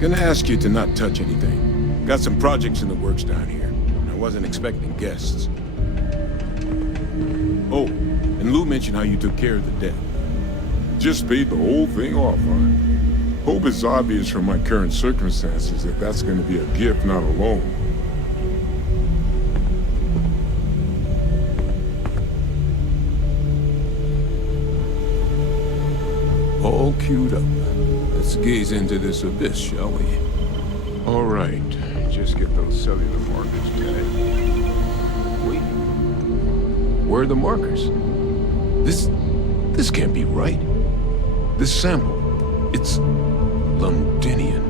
Gonna ask you to not touch anything. Got some projects in the works down here. I wasn't expecting guests. Oh, and Lou mentioned how you took care of the debt. Just paid the whole thing off, huh? Hope it's obvious from my current circumstances that that's gonna be a gift, not a loan. All queued up. Let's gaze into this abyss, shall we? All right, just get those cellular markers tagged. Wait. Where are the markers? This can't be right. This sample, it's Londinian.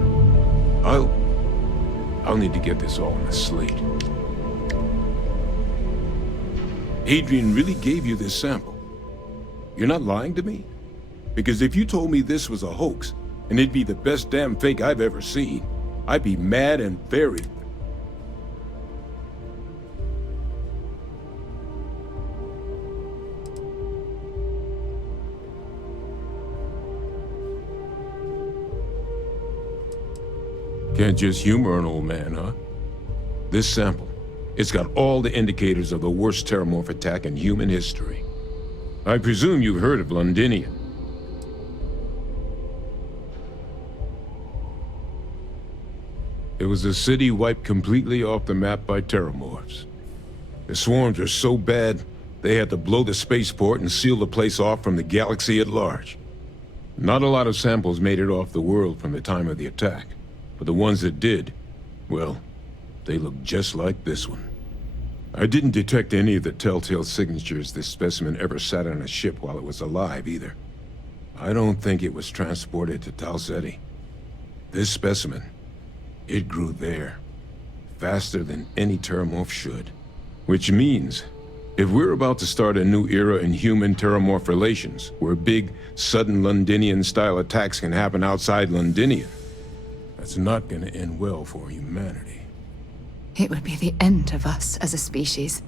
I'll need to get this all on a slate. Adrian really gave you this sample. You're not lying to me? Because if you told me this was a hoax, and it'd be the best damn fake I've ever seen, I'd be mad and very... Can't just humor an old man, huh? This sample, it's got all the indicators of the worst terramorph attack in human history. I presume you've heard of Londinian. It was a city wiped completely off the map by terramorphs. The swarms were so bad, they had to blow the spaceport and seal the place off from the galaxy at large. Not a lot of samples made it off the world from the time of the attack, but the ones that did, well, they look just like this one. I didn't detect any of the telltale signatures this specimen ever sat on a ship while it was alive, either. I don't think it was transported to Tal Ceti. This specimen, it grew there, faster than any terramorph should. Which means, if we're about to start a new era in human-terramorph relations, where big, sudden Londinian-style attacks can happen outside Londinian, that's not gonna end well for humanity. It would be the end of us as a species.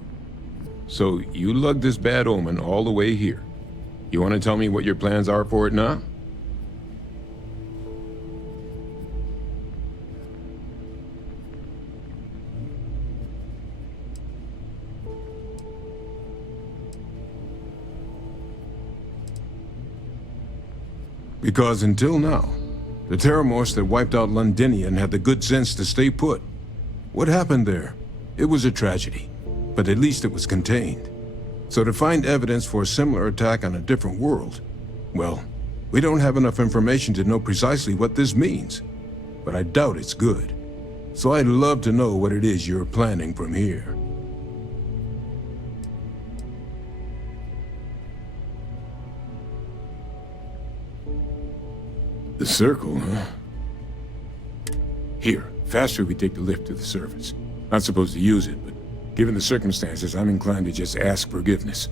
So, you lugged this bad omen all the way here. You want to tell me what your plans are for it now? Because until now, the terramorphs that wiped out Londinian had the good sense to stay put. What happened there? It was a tragedy, but at least it was contained. So to find evidence for a similar attack on a different world, well, we don't have enough information to know precisely what this means. But I doubt it's good. So I'd love to know what it is you're planning from here. The circle, huh? Here, faster we take the lift to the surface. Not supposed to use it, but given the circumstances, I'm inclined to just ask forgiveness.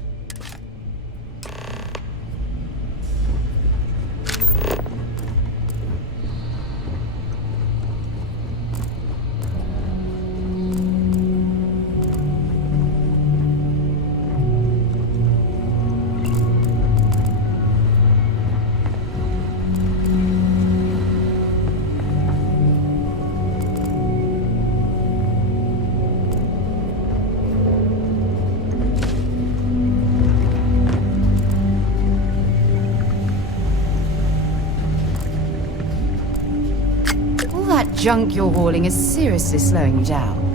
Junk you're hauling is seriously slowing you down.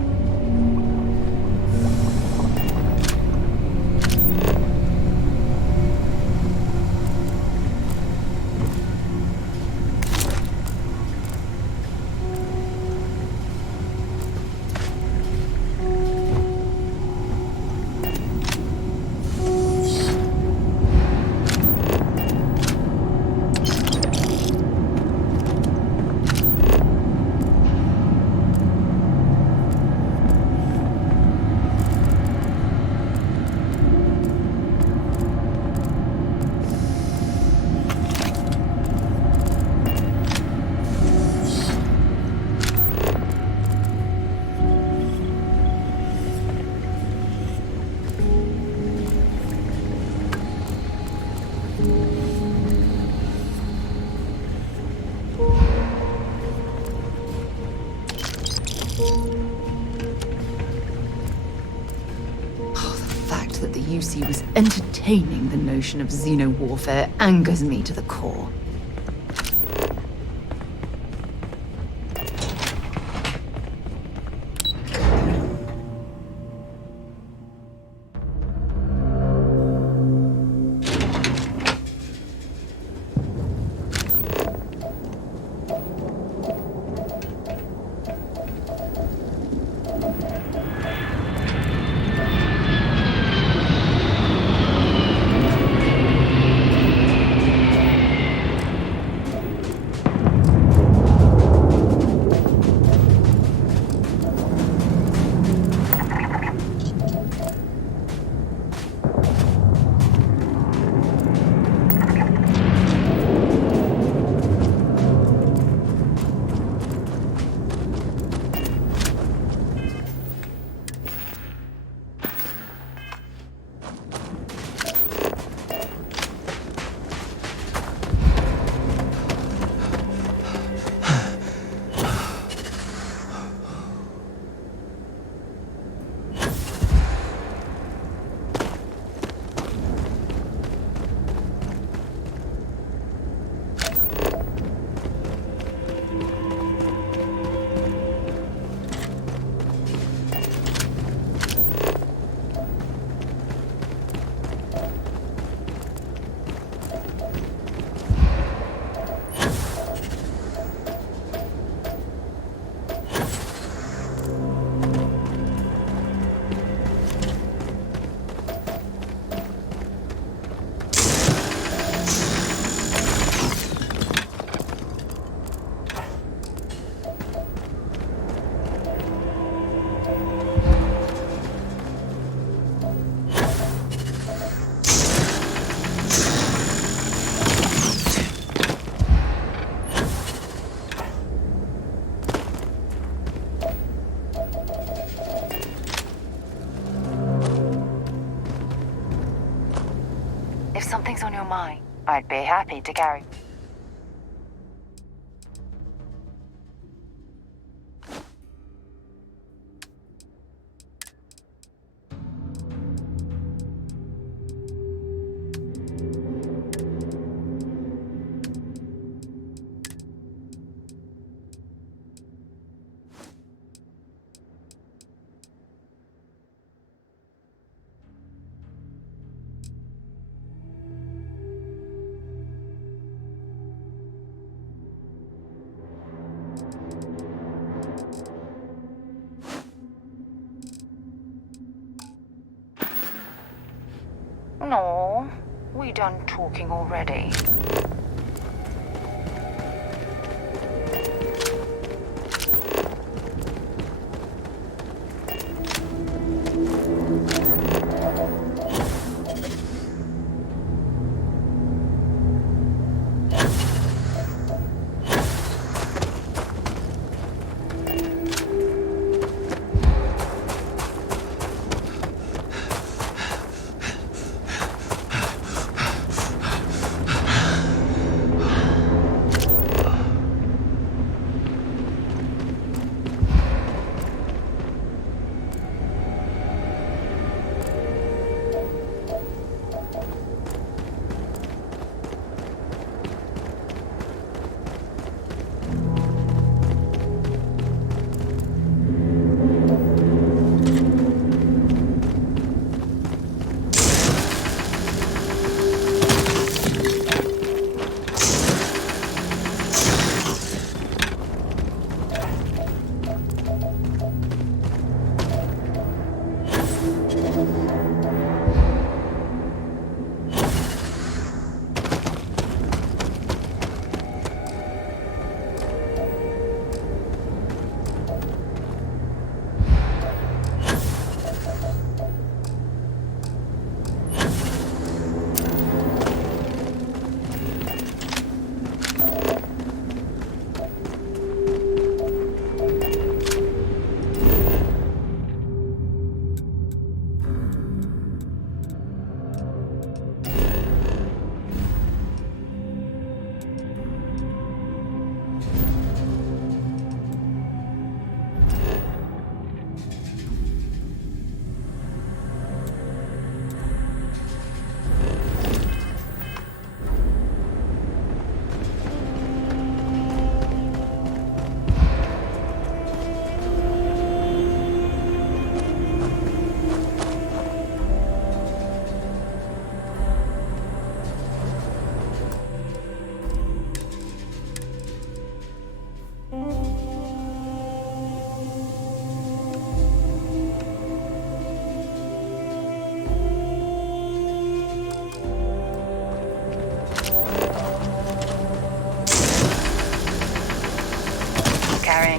that the UC was entertaining the notion of xeno-warfare angers me to the core. If something's on your mind, I'd be happy to carry. No, we done talking already.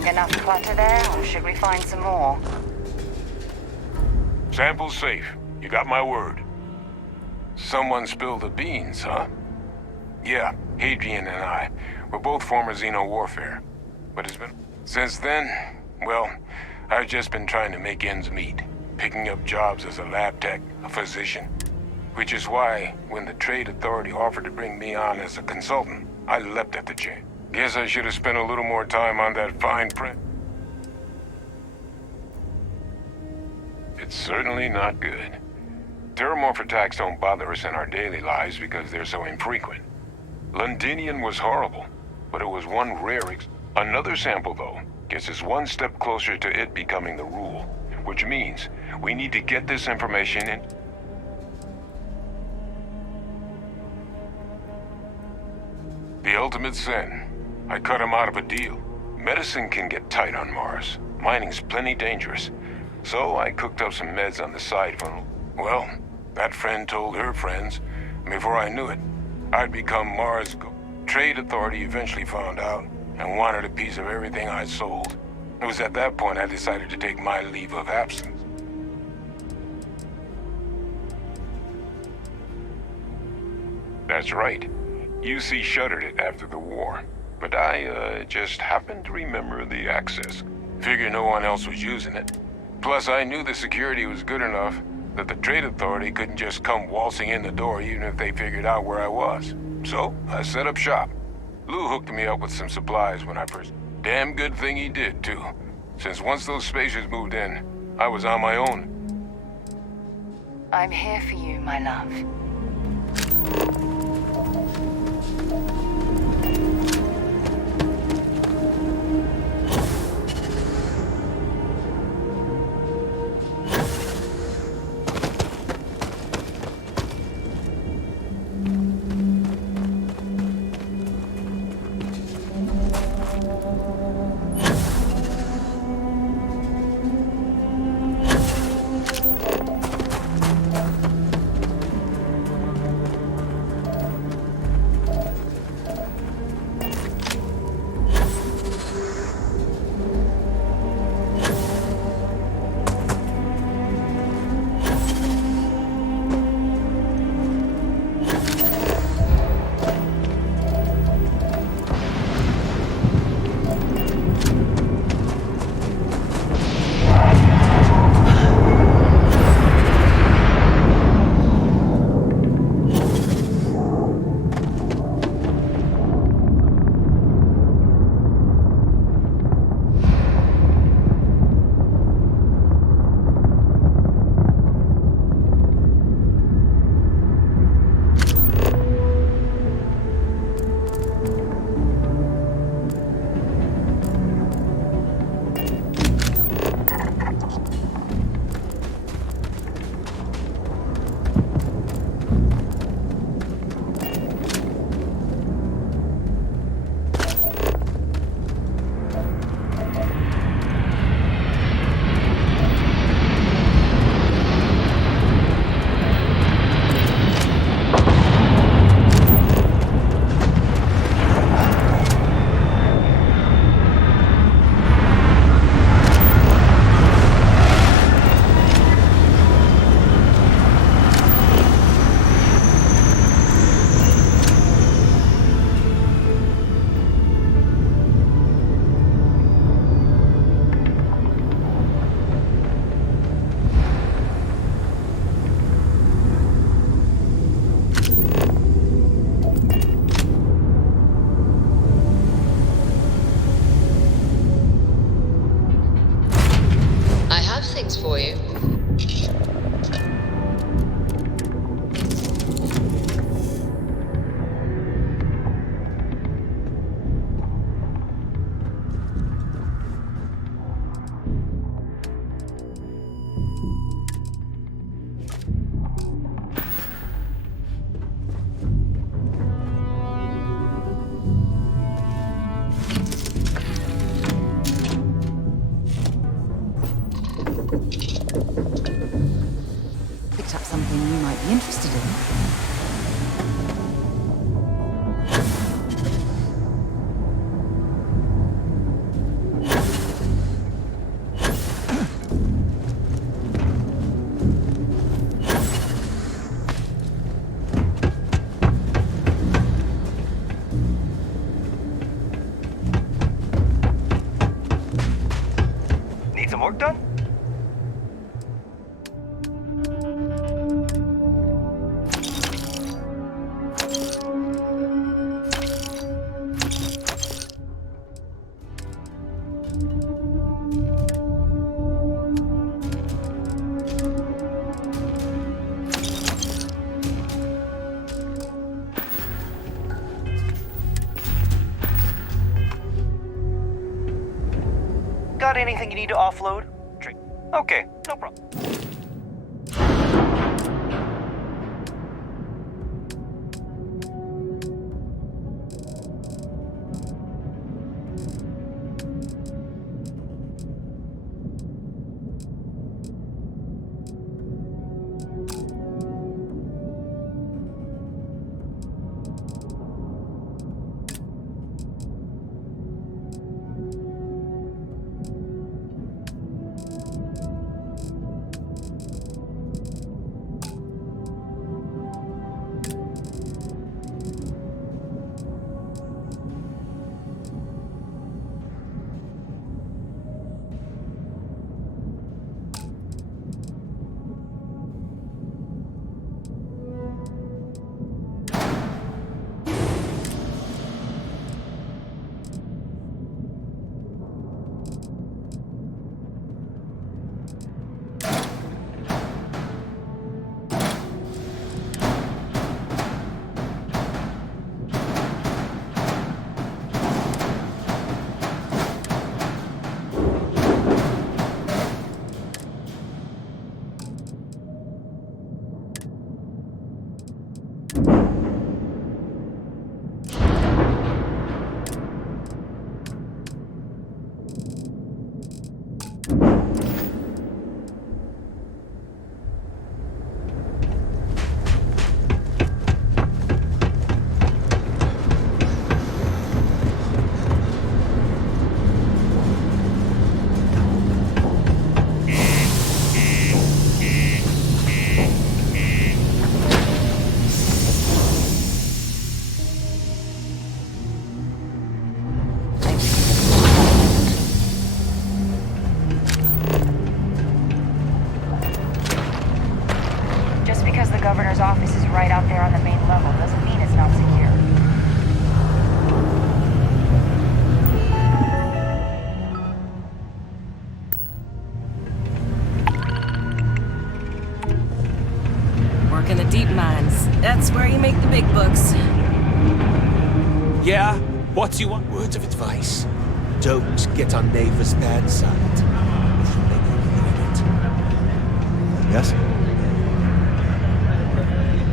Enough clutter there, or should we find some more? Sample's safe. You got my word. Someone spilled the beans, huh? Yeah, Hadrian and I. We're both former Xeno warfare. But it's been... Since then, well, I've just been trying to make ends meet. Picking up jobs as a lab tech, a physician. Which is why, when the Trade Authority offered to bring me on as a consultant, I leapt at the chance. Guess I should have spent a little more time on that fine print. It's certainly not good. Terramorph attacks don't bother us in our daily lives because they're so infrequent. Londinian was horrible, but it was one rare Another sample, though, gets us one step closer to it becoming the rule, which means we need to get this information in. The ultimate sin. I cut him out of a deal. Medicine can get tight on Mars. Mining's plenty dangerous. So I cooked up some meds on the side from... Well, that friend told her friends. Before I knew it, I'd become Mars' Trade Authority eventually found out and wanted a piece of everything I sold. It was at that point I decided to take my leave of absence. That's right. UC shuttered it after the war. But I just happened to remember the access. Figured no one else was using it. Plus, I knew the security was good enough that the Trade Authority couldn't just come waltzing in the door even if they figured out where I was. So, I set up shop. Lou hooked me up with some supplies when I first... Damn good thing he did, too. Since once those spacers moved in, I was on my own. I'm here for you, my love. For you. Picked up something you might be interested in. got anything you need to offload? Okay, no problem. governor's office is right out there on the main level. Doesn't mean it's not secure. Work in the deep mines. That's where you make the big bucks. Yeah? What do you want? Words of advice. Don't get on neighbor's bad side. Yes?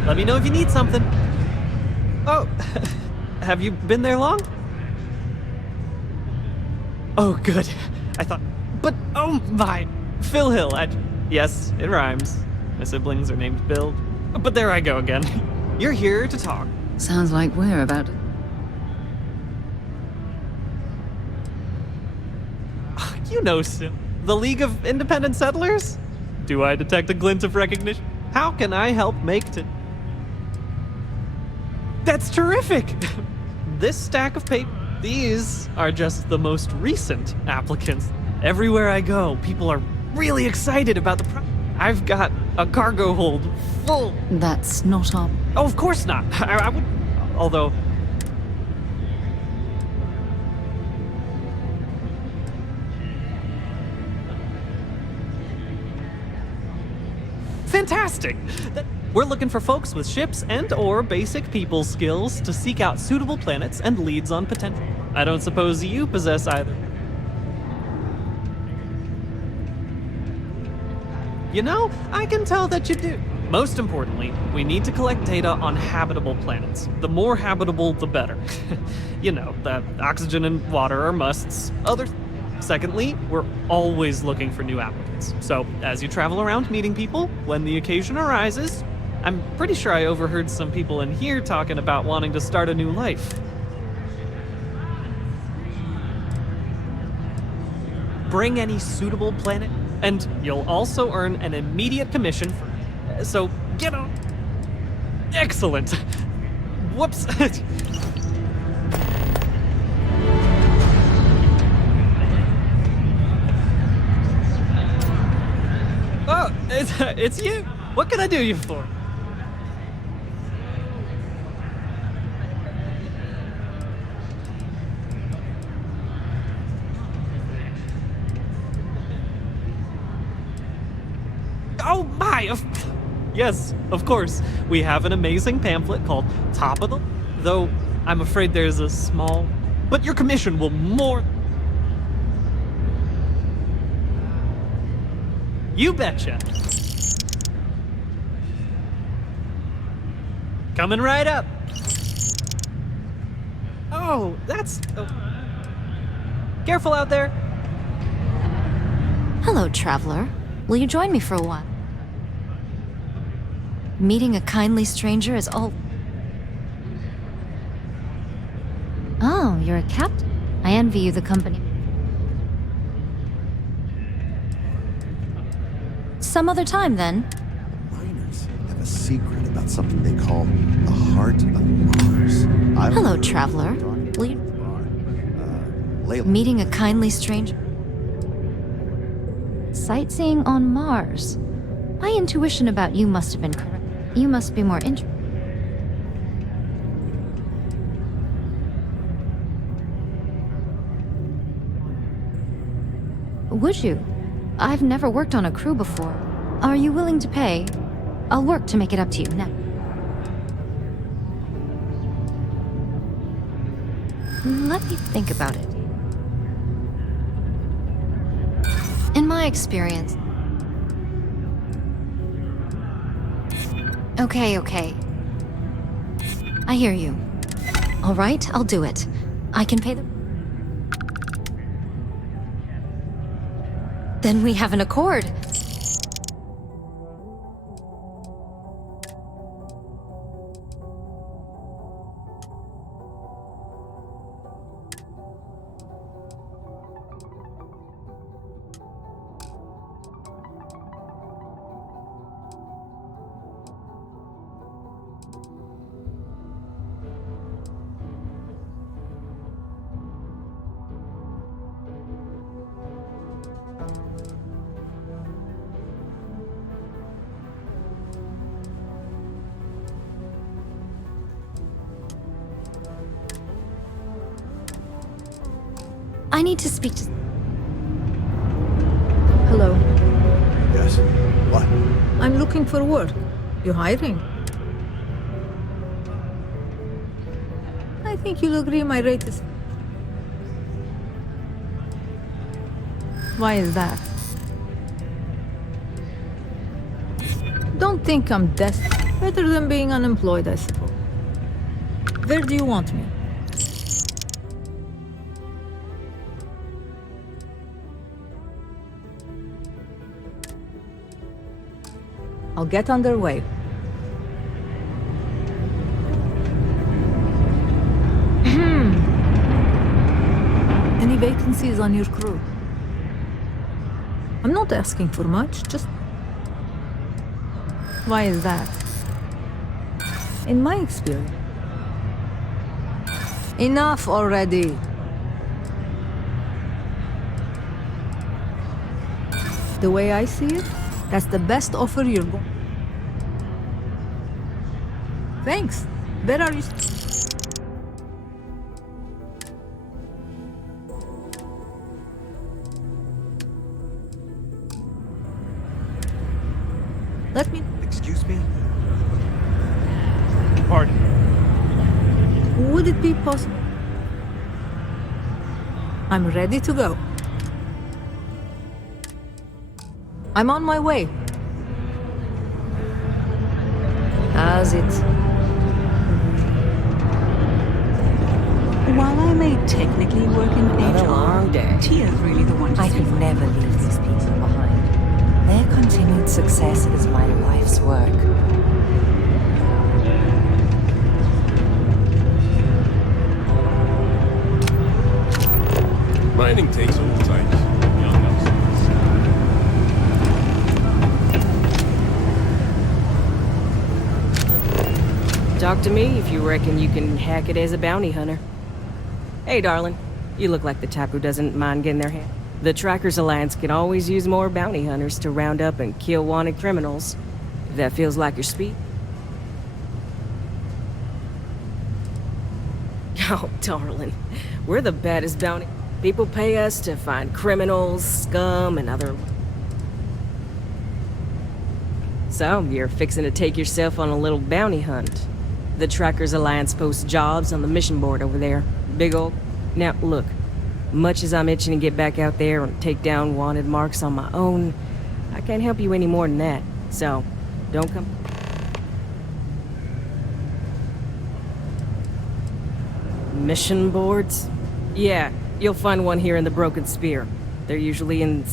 Let me know if you need something. Oh, have you been there long? Oh, good. I thought, but oh my, Phil Hill. Yes, it rhymes. My siblings are named Bill. But there I go again. You're here to talk. Sounds like we're about to... You know, Sim. The League of Independent Settlers? Do I detect a glint of recognition? How can I help make to... That's terrific! This stack of paper, these are just the most recent applicants. Everywhere I go, people are really excited about the I've got a cargo hold full. That's not our... Oh, of course not. I would... Although... Fantastic! We're looking for folks with ships and or basic people skills to seek out suitable planets and leads on potential. I don't suppose you possess either. You know, I can tell that you do. Most importantly, we need to collect data on habitable planets. The more habitable, the better. You know, the oxygen and water are musts. Secondly, we're always looking for new applicants. So, as you travel around meeting people, when the occasion arises, I'm pretty sure I overheard some people in here talking about wanting to start a new life. Bring any suitable planet, and you'll also earn an immediate commission for... So, get on. Excellent. Whoops. Oh, it's you. What can I do you for? Oh my! Yes, of course. We have an amazing pamphlet called Top of the... Though, I'm afraid there's a small... But your commission will more... You betcha. Coming right up. Oh, that's... Oh. Careful out there. Hello, traveler. Will you join me for a while? Meeting a kindly stranger is all... Oh, you're a captain. I envy you the company. Some other time, then. Miners have a secret about something they call the heart of Mars. Hello, traveler. Will you... Meeting a kindly stranger. Sightseeing on Mars. My intuition about you must have been correct. You must be more interested. Would you? I've never worked on a crew before. Are you willing to pay? I'll work to make it up to you now. Let me think about it. In my experience... Okay. I hear you. All right, I'll do it. I can pay the... Then we have an accord. I need to speak to... Hello. Yes. What? I'm looking for work. You hiring? I think you'll agree my rate is... Why is that? Don't think I'm desperate. Better than being unemployed, I suppose. Where do you want me? I'll get underway. Any vacancies on your crew? I'm not asking for much, just... Why is that? In my experience... Enough already! The way I see it, that's the best offer you're going... Thanks. Where are you... Let me... Excuse me? Pardon. Would it be possible? I'm ready to go. I'm on my way. How's it? While I may technically work in Another long HR, day. Tia's really the one to I say could never leave these people behind. Their continued success is my life's work. Mining takes all types. Talk to me if you reckon you can hack it as a bounty hunter. Hey, darling. You look like the type who doesn't mind getting their hand. The Trackers Alliance can always use more bounty hunters to round up and kill wanted criminals. If that feels like your speed. Oh, darling. We're the baddest bounty. People pay us to find criminals, scum, and other... So, you're fixing to take yourself on a little bounty hunt. The Trackers Alliance posts jobs on the mission board over there. Big ol'... Now, look. Much as I'm itching to get back out there and take down wanted marks on my own, I can't help you any more than that, so don't come... Mission boards? Yeah, you'll find one here in the Broken Spear. They're usually in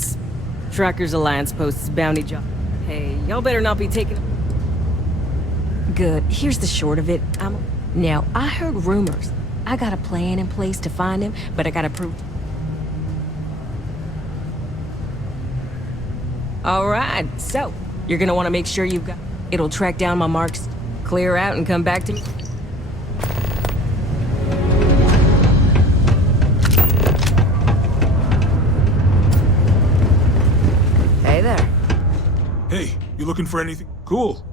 Trackers Alliance posts bounty job. Hey, y'all better not be taking... Good. Here's the short of it. Now, I heard rumors. I got a plan in place to find him, but I gotta prove... Alright, so, you're gonna want to make sure you've got... It'll track down my marks, clear out, and come back to me. Hey there. Hey, you looking for anything? Cool.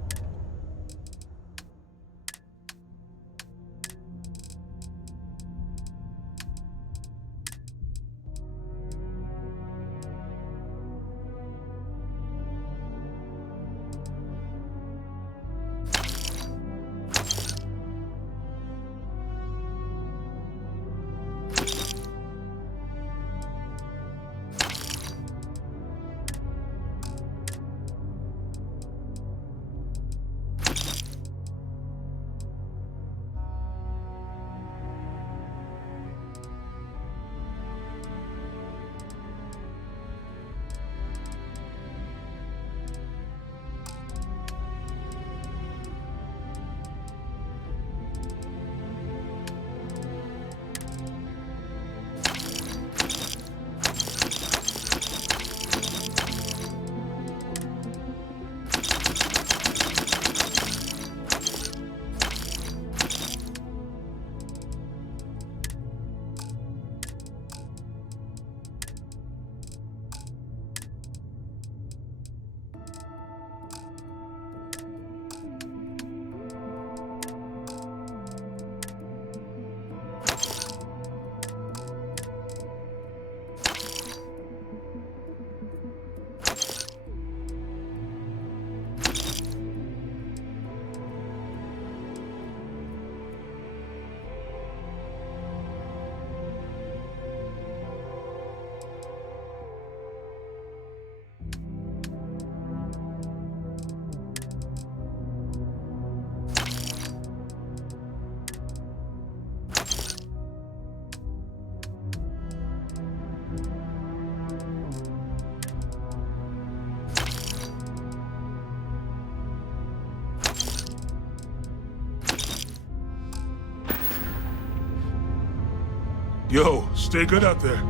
Yo, stay good out there.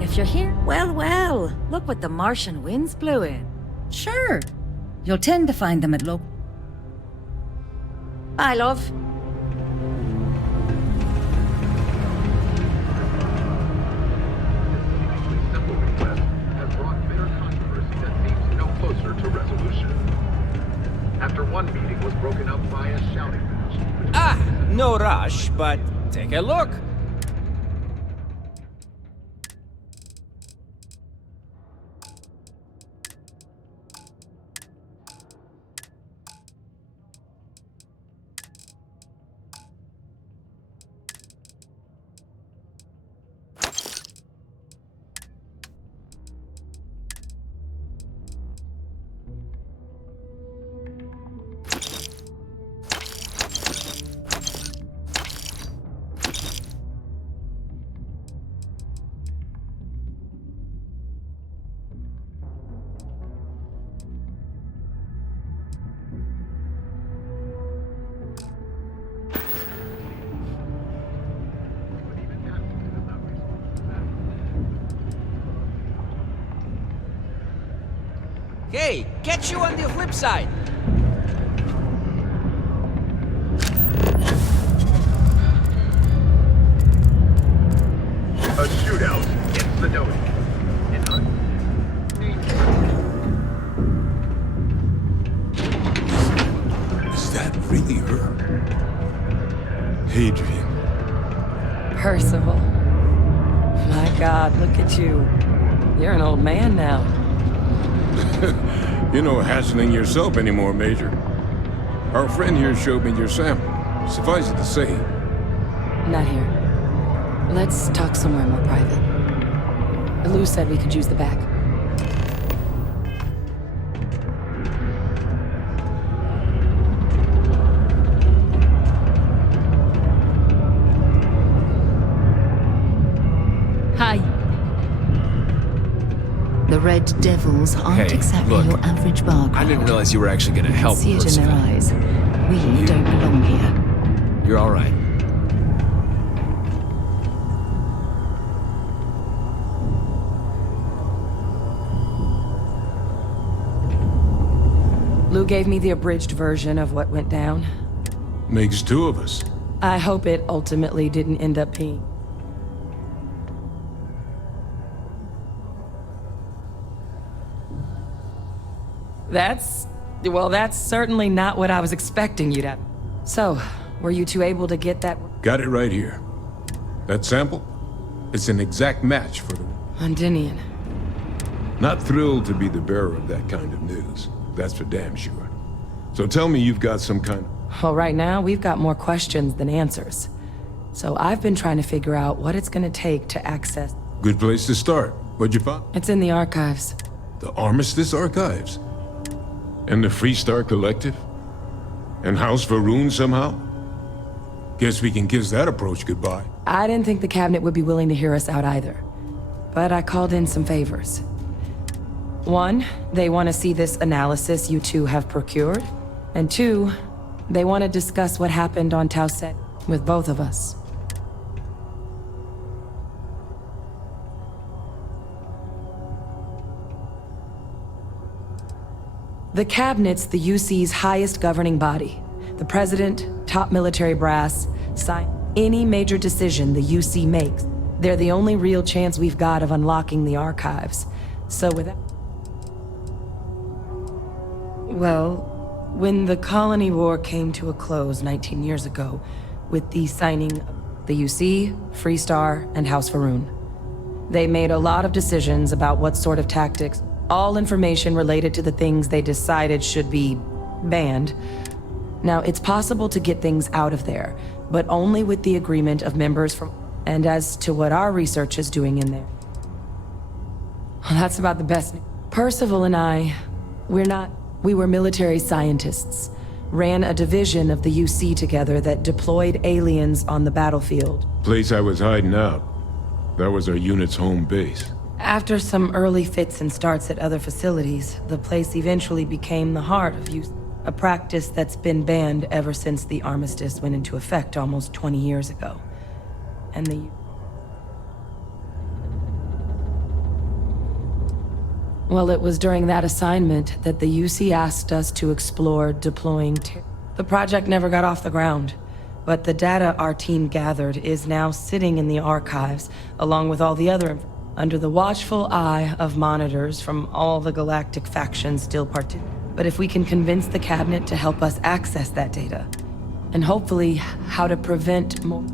If you're here, well, look what the Martian winds blew in. Sure. You'll tend to find them at low. Bye, love. Simple request has brought bitter controversy that seems no closer to resolution. After one meeting was broken up by a shouting match. No rush, but take a look. Hey, catch you on the flip side. A shootout in Sedona. Is that really her? Hadrian. Percival. My God, look at you. You're an old man now. You're no hassling yourself anymore, Major. Our friend here showed me your sample. Suffice it to say... Not here. Let's talk somewhere more private. Lou said we could use the back. Red Devils aren't Hey, exactly look, your average bar crowd. I didn't realize you were actually gonna help. See it in their eyes. We don't belong here. You're all right. Lou gave me the abridged version of what went down. Makes two of us. I hope it ultimately didn't end up being. That's certainly not what I was expecting you to. So, were you two able to get that? Got it right here. That sample? It's an exact match for the... Londinian. Not thrilled to be the bearer of that kind of news. That's for damn sure. So tell me you've got some kind of... Well, right now, we've got more questions than answers. So I've been trying to figure out what it's gonna take to access... Good place to start. What'd you find? It's in the archives. The Armistice Archives? And the Freestar Collective? And House Varun somehow? Guess we can kiss that approach goodbye. I didn't think the cabinet would be willing to hear us out either. But I called in some favors. One, they want to see this analysis you two have procured. And two, they want to discuss what happened on Tau Set with both of us. The cabinet's the UC's highest governing body. The president, top military brass, sign any major decision the UC makes. They're the only real chance we've got of unlocking the archives. So with that... Well, when the Colony War came to a close 19 years ago, with the signing of the UC, Freestar, and House Varun, they made a lot of decisions about what sort of tactics, all information related to the things they decided should be banned. Now, it's possible to get things out of there, but only with the agreement of members from... And as to what our research is doing in there, well, that's about the best. Percival and I, we were military scientists, ran a division of the UC together that deployed aliens on the battlefield. Place I was hiding out. That was our unit's home base. After some early fits and starts at other facilities, the place eventually became the heart of UC, a practice that's been banned ever since the armistice went into effect almost 20 years ago. And the... Well, it was during that assignment that the UC asked us to explore deploying the project never got off the ground, but the data our team gathered is now sitting in the archives, along with all the other under the watchful eye of monitors from all the galactic factions still But if we can convince the cabinet to help us access that data, and hopefully how to prevent more...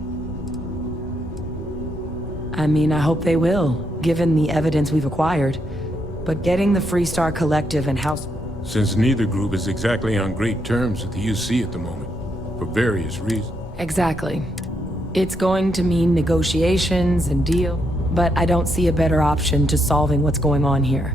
I mean, I hope they will, given the evidence we've acquired. But getting the Freestar Collective and House... Since neither group is exactly on great terms with the UC at the moment, for various reasons. Exactly. It's going to mean negotiations and deal, but I don't see a better option to solving what's going on here.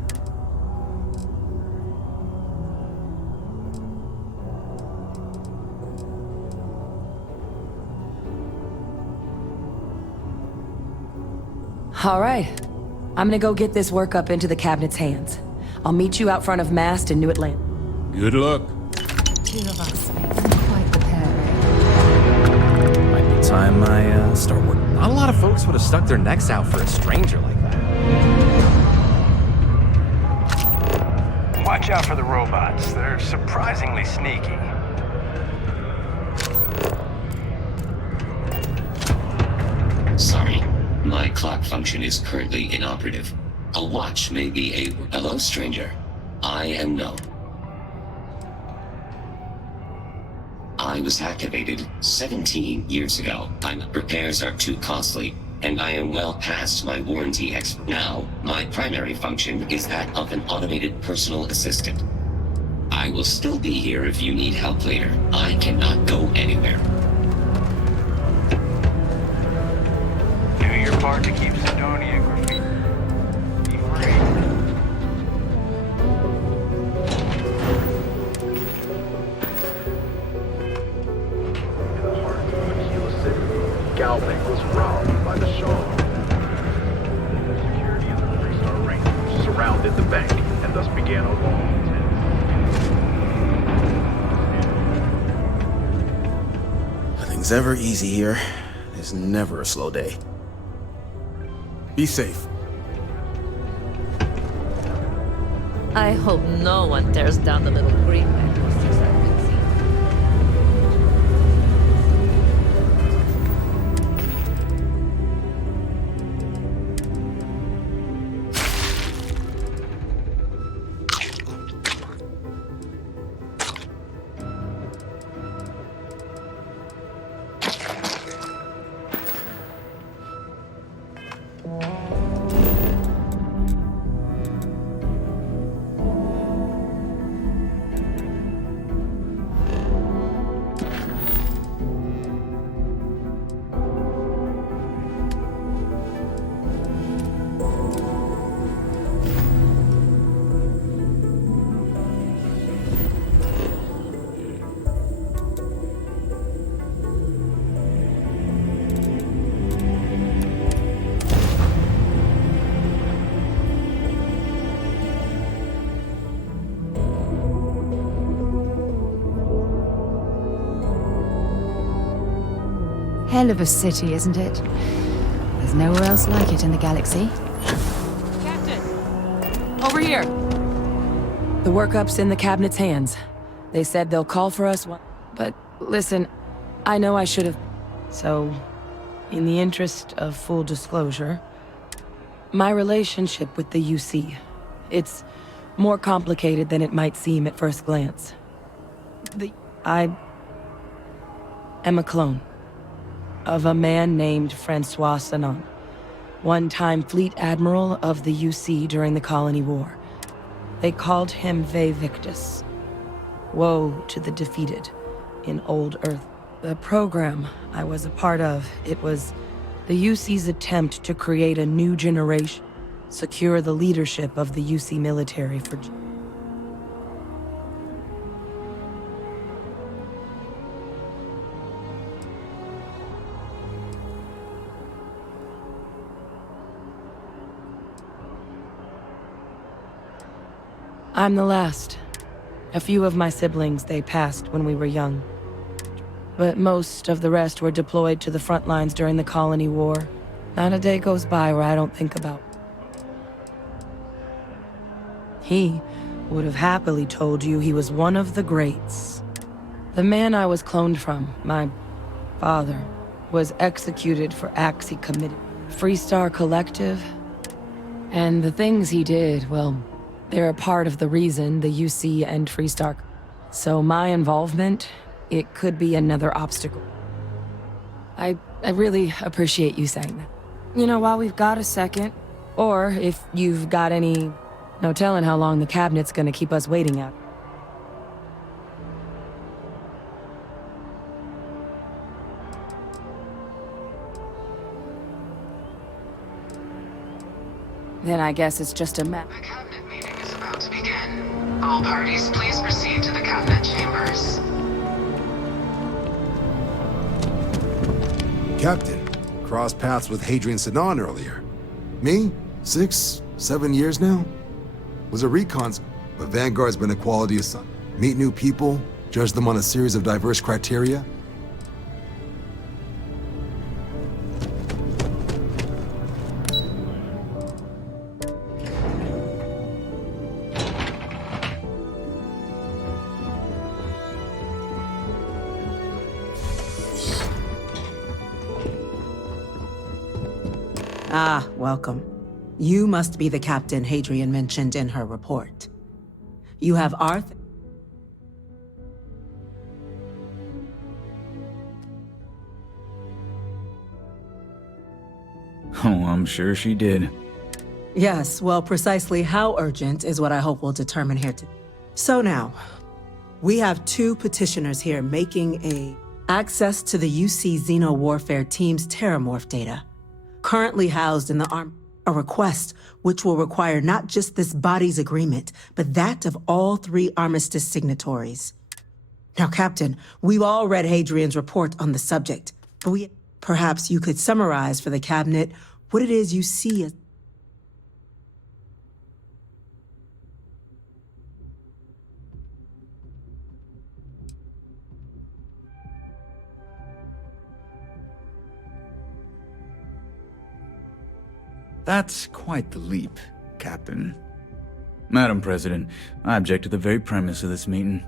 All right. I'm gonna go get this work up into the cabinet's hands. I'll meet you out front of Mast in New Atlanta. Good luck. Two of us makes quite the pair. Might be time I start working. Not a lot of folks would have stuck their necks out for a stranger like that. Watch out for the robots. They're surprisingly sneaky. Sorry. My clock function is currently inoperative. A watch may be a... Hello, stranger. I am No. I was activated 17 years ago. Repairs are too costly, and I am well past my warranty Now, my primary function is that of an automated personal assistant. I will still be here if you need help later. I cannot go anywhere. Do your part to keep Sidonia graffiti free. In the heart of Aquila City, Galbank was robbed by the Shaw. The security of the Freestar Rangers surrounded the the bank, and thus began a long, Nothing's ever easy here. There's never a slow day. Be safe. I hope no one tears down the little green man who sticks that benzene. Hell of a city, isn't it? There's nowhere else like it in the galaxy. Captain! Over here! The workup's in the cabinet's hands. They said they'll call for us But listen, I know I should have... So, in the interest of full disclosure, my relationship with the UC, it's more complicated than it might seem at first glance. I am a clone of a man named Francois Sanon, one-time fleet admiral of the UC during the Colony War. They called him Ve Victus. Woe to the defeated in Old Earth. The program I was a part of, it was the UC's attempt to create a new generation, secure the leadership of the UC military for... I'm the last. A few of my siblings, they passed when we were young. But most of the rest were deployed to the front lines during the Colony War. Not a day goes by where I don't think about. He would have happily told you he was one of the greats. The man I was cloned from, my father, was executed for acts he committed. Freestar Collective. And the things he did, well... they're a part of the reason the UC and Freestar. So my involvement, it could be another obstacle. I really appreciate you saying that. You know, while we've got a second, or if you've got any... no telling how long the cabinet's gonna keep us waiting out. Then I guess it's just a map. To begin. All parties, please proceed to the cabinet chambers. Captain, crossed paths with Hadrian Sanon earlier. Me? 6, 7 years now? Was a recon, but Vanguard's been a quality assignment. Meet new people, judge them on a series of diverse criteria. Ah, welcome. You must be the captain Hadrian mentioned in her report. You have Arthur... Oh, I'm sure she did. Yes, well, precisely how urgent is what I hope will determine here today. So now, we have 2 petitioners here making access to the UC Xeno Warfare Team's Terramorph data, currently housed in the a request which will require not just this body's agreement, but that of all 3 armistice signatories. Now, Captain, we've all read Hadrian's report on the subject, but perhaps you could summarize for the cabinet what it is you see as... That's quite the leap, Captain. Madam President, I object to the very premise of this meeting.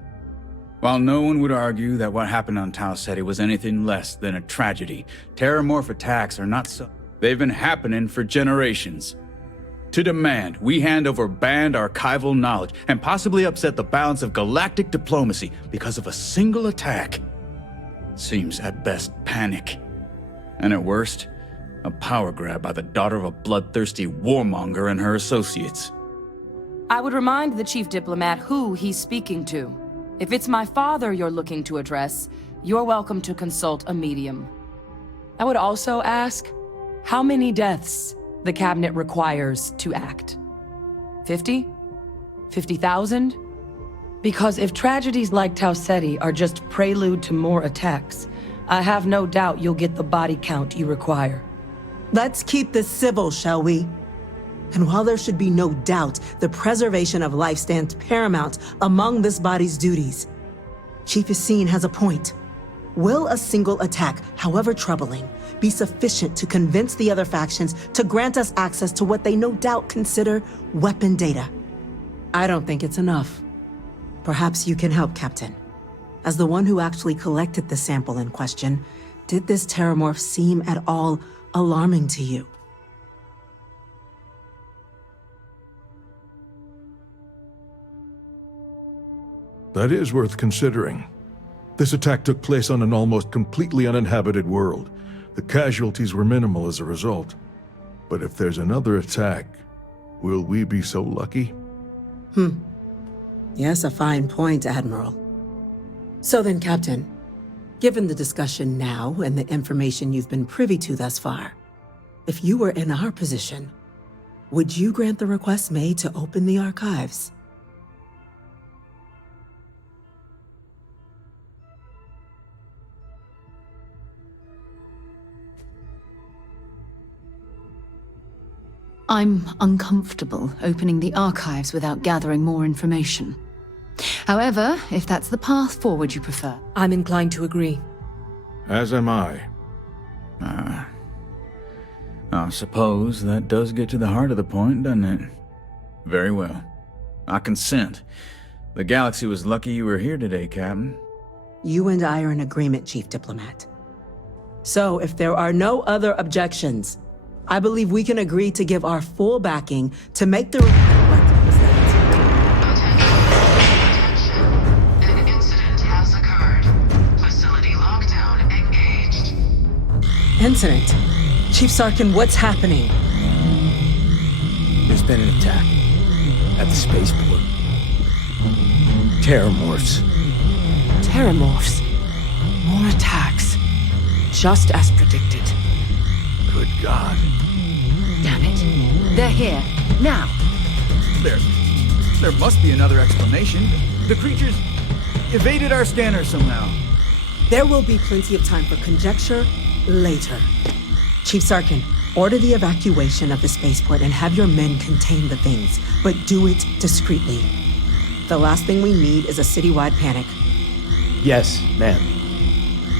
While no one would argue that what happened on Tau Ceti was anything less than a tragedy, terramorph attacks are not so. They've been happening for generations. To demand we hand over banned archival knowledge and possibly upset the balance of galactic diplomacy because of a single attack seems at best panic. And at worst, a power grab by the daughter of a bloodthirsty warmonger and her associates. I would remind the chief diplomat who he's speaking to. If it's my father you're looking to address, you're welcome to consult a medium. I would also ask how many deaths the cabinet requires to act. 50? 50,000? Because if tragedies like Tau Ceti are just prelude to more attacks, I have no doubt you'll get the body count you require. Let's keep this civil, shall we? And while there should be no doubt the preservation of life stands paramount among this body's duties, Chief Yassine has a point. Will a single attack, however troubling, be sufficient to convince the other factions to grant us access to what they no doubt consider weapon data? I don't think it's enough. Perhaps you can help, Captain. As the one who actually collected the sample in question, did this terramorph seem at all alarming to you? That is worth considering. This attack took place on an almost completely uninhabited world. The casualties were minimal as a result. But if there's another attack, will we be so lucky? Yes, a fine point, Admiral. So then, Captain, given the discussion now and the information you've been privy to thus far, if you were in our position, would you grant the request made to open the archives? I'm uncomfortable opening the archives without gathering more information. However, if that's the path forward you prefer. I'm inclined to agree. As am I. I suppose that does get to the heart of the point, doesn't it? Very well. I consent. The galaxy was lucky you were here today, Captain. You and I are in agreement, Chief Diplomat. So, if there are no other objections, I believe we can agree to give our full backing to make the... An incident has occurred. Facility lockdown engaged. Incident? Chief Sarkin, what's happening? There's been an attack at the spaceport. Terramorphs. Terramorphs. More attacks. Just as predicted. Good God. Damn it. They're here. Now. There must be another explanation. The creatures evaded our scanner somehow. There will be plenty of time for conjecture later. Chief Sarkin, order the evacuation of the spaceport and have your men contain the things, but do it discreetly. The last thing we need is a citywide panic. Yes, ma'am.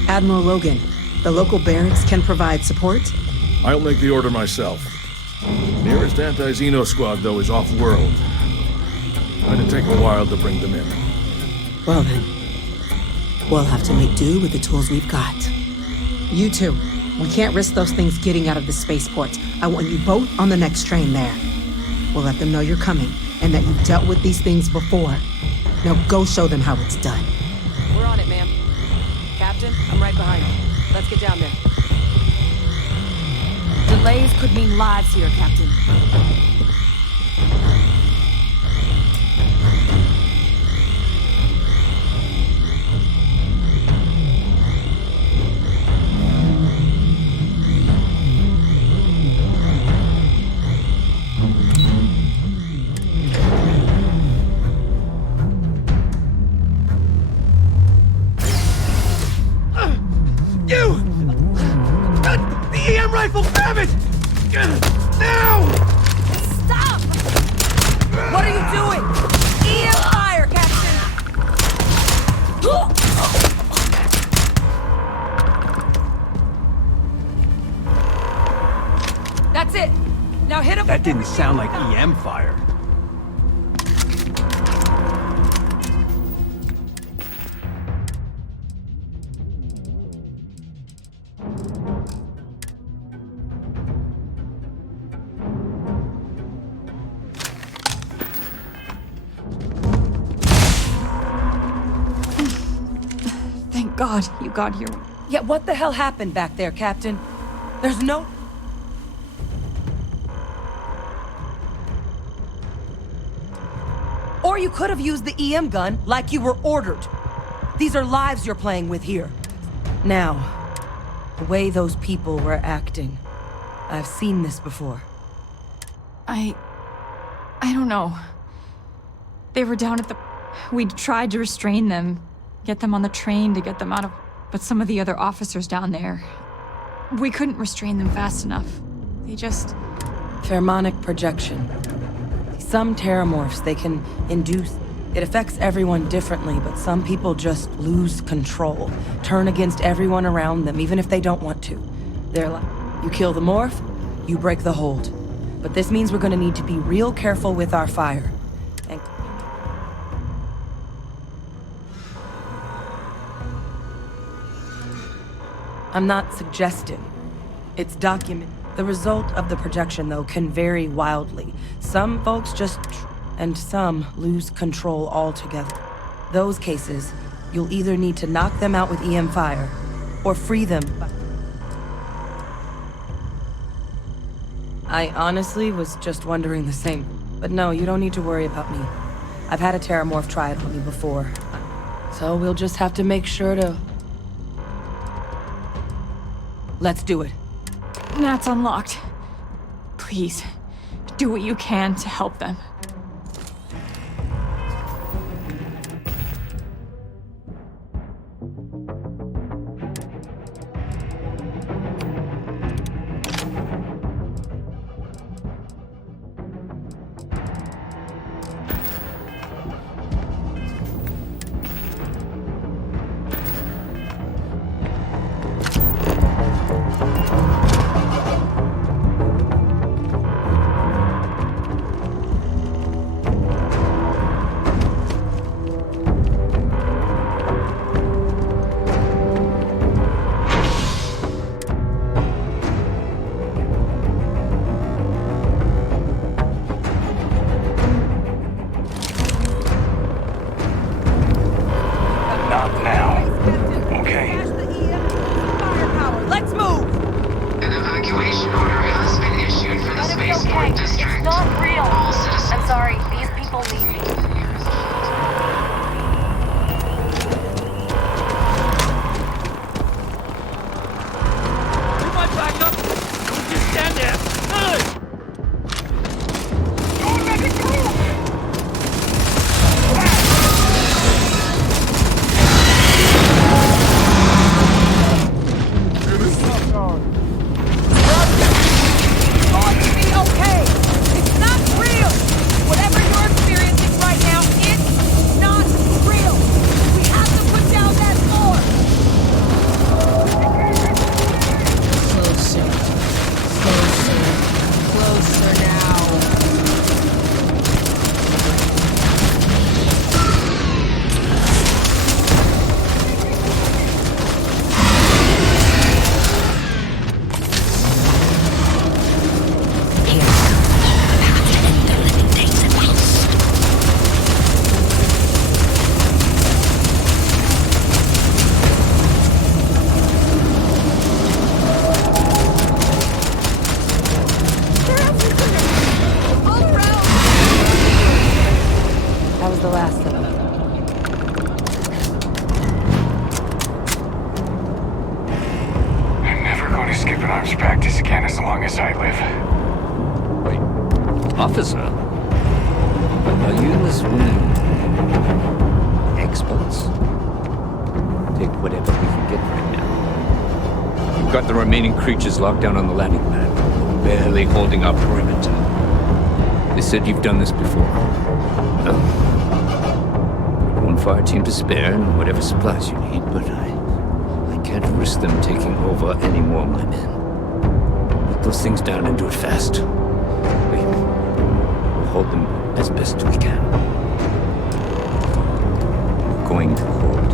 Admiral Logan, the local barracks can provide support? I'll make the order myself. Nearest anti-Xeno squad, though, is off-world. It'll take a while to bring them in. Well then, we'll have to make do with the tools we've got. You two, we can't risk those things getting out of the spaceport. I want you both on the next train there. We'll let them know you're coming and that you've dealt with these things before. Now go show them how it's done. We're on it, ma'am. Captain, I'm right behind you. Let's get down there. Delays could mean lives here, Captain. The EM rifle! Grab it! Now! Stop! What are you doing? EM fire, Captain! That's it! Now Now hit him. That didn't sound like EM fire. Thank God you got here. Yeah, what the hell happened back there, Captain? There's no... Or you could have used the EM gun like you were ordered. These are lives you're playing with here. Now, the way those people were acting, I've seen this before. I don't know. They were down at the... We'd tried to restrain them, get them on the train to get them out of... But some of the other officers down there, we couldn't restrain them fast enough. They just... Pheromonic projection. Some terramorphs they can induce. It affects everyone differently, but some people just lose control. Turn against everyone around them, even if they don't want to. They're like, you kill the morph, you break the hold. But this means we're gonna need to be real careful with our fire. And I'm not suggesting. It's documented. The result of the projection, though, can vary wildly. Some folks just... and some lose control altogether. Those cases, you'll either need to knock them out with EM fire, or free them. I honestly was just wondering the same. But no, you don't need to worry about me. I've had a terramorph try it on me before. So we'll just have to make sure to... Let's do it. That's unlocked. Please, do what you can to help them. Officer, are you and this woman experts? Take whatever we can get right now. We've got the remaining creatures locked down on the landing pad, barely holding our perimeter. They said you've done this before. No? One fire team to spare and whatever supplies you need, but I can't risk them taking over any more of my men. Put those things down and do it fast. hold them as best we can. We're going to hold.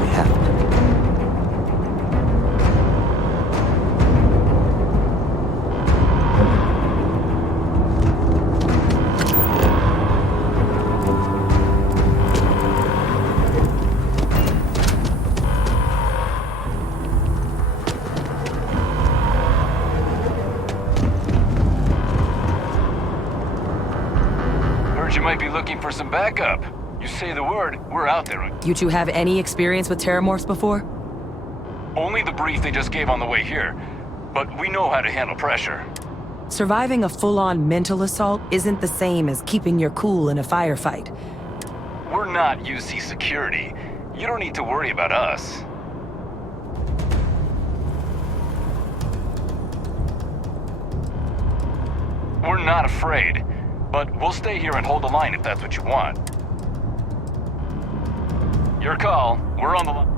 We have to. You might be looking for some backup. You say the word, we're out there. You two have any experience with terramorphs before? Only the brief they just gave on the way here. But we know how to handle pressure. Surviving a full-on mental assault isn't the same as keeping your cool in a firefight. We're not UC security. You don't need to worry about us. We're not afraid. But we'll stay here and hold the line if that's what you want. Your call. We're on the line.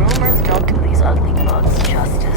Rumors don't do these ugly bugs justice.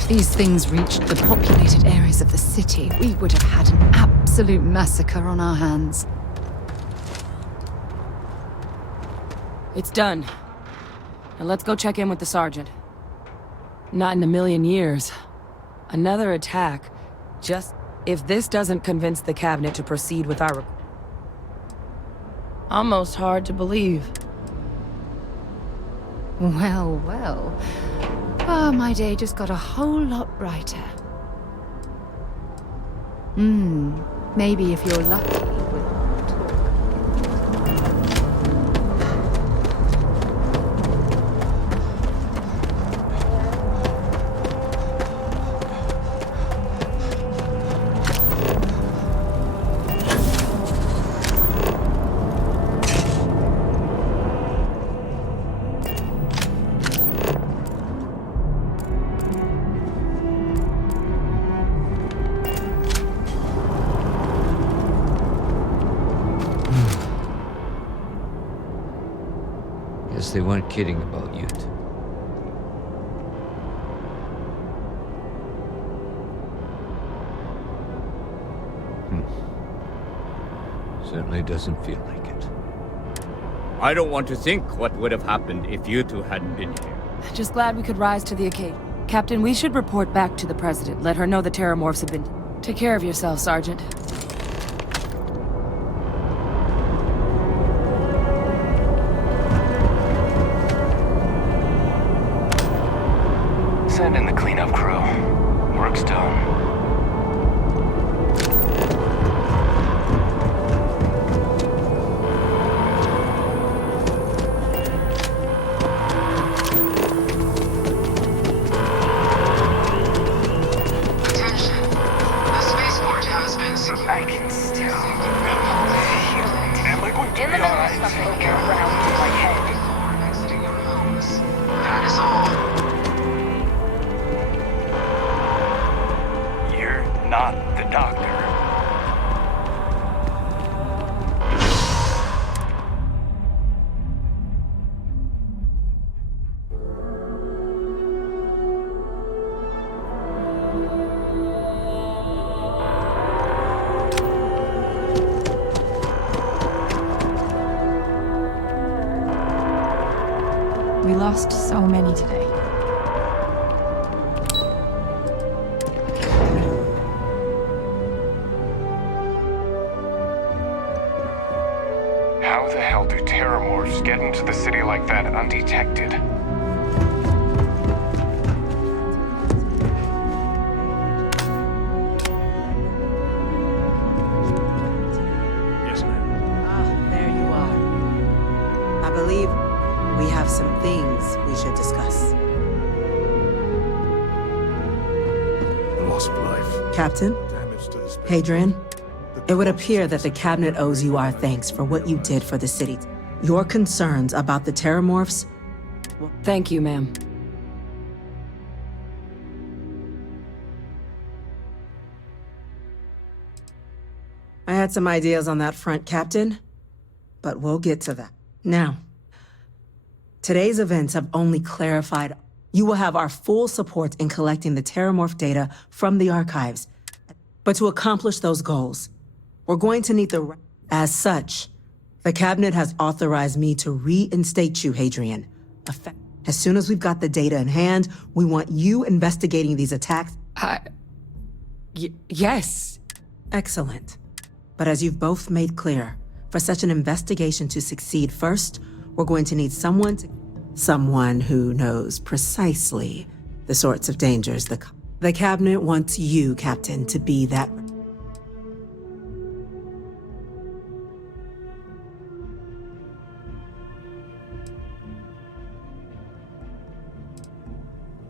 If these things reached the populated areas of the city, we would have had an absolute massacre on our hands. It's done. Now let's go check in with the sergeant. Not in a million years. Another attack. Just if this doesn't convince the cabinet to proceed with our... Almost hard to believe. Well, well. Ah, my day just got a whole lot brighter. Maybe if you're lucky, we'll talk. Guess they weren't kidding about you. Certainly doesn't feel like it. I don't want to think what would have happened if you two hadn't been here. Just glad we could rise to the occasion. Captain, we should report back to the President. Let her know the Terramorphs have been... Take care of yourself, Sergeant. Send in the cleanup crew. Work's done. I can still feel it. Am I going to be alright? Something around in my head. Before exiting your homes. That is all. You're not the doctor. We lost so many today. How the hell do Terramorphs get into the city like that undetected? Yes, ma'am. Ah, there you are. I believe we have some things we should discuss. The loss of life. Captain, Hadrian, it would appear that the cabinet owes you our thanks for what you did for the city. Your concerns about the Terramorphs... Thank you, ma'am. I had some ideas on that front, Captain, but we'll get to that. Now, today's events have only clarified. You will have our full support in collecting the Terramorph data from the archives. But to accomplish those goals, we're going to need the... As such, the cabinet has authorized me to reinstate you, Hadrian. As soon as we've got the data in hand, we want you investigating these attacks. Yes. Excellent. But as you've both made clear, for such an investigation to succeed, first, we're going to need someone who knows precisely the sorts of dangers the cabinet wants you, Captain, to be that.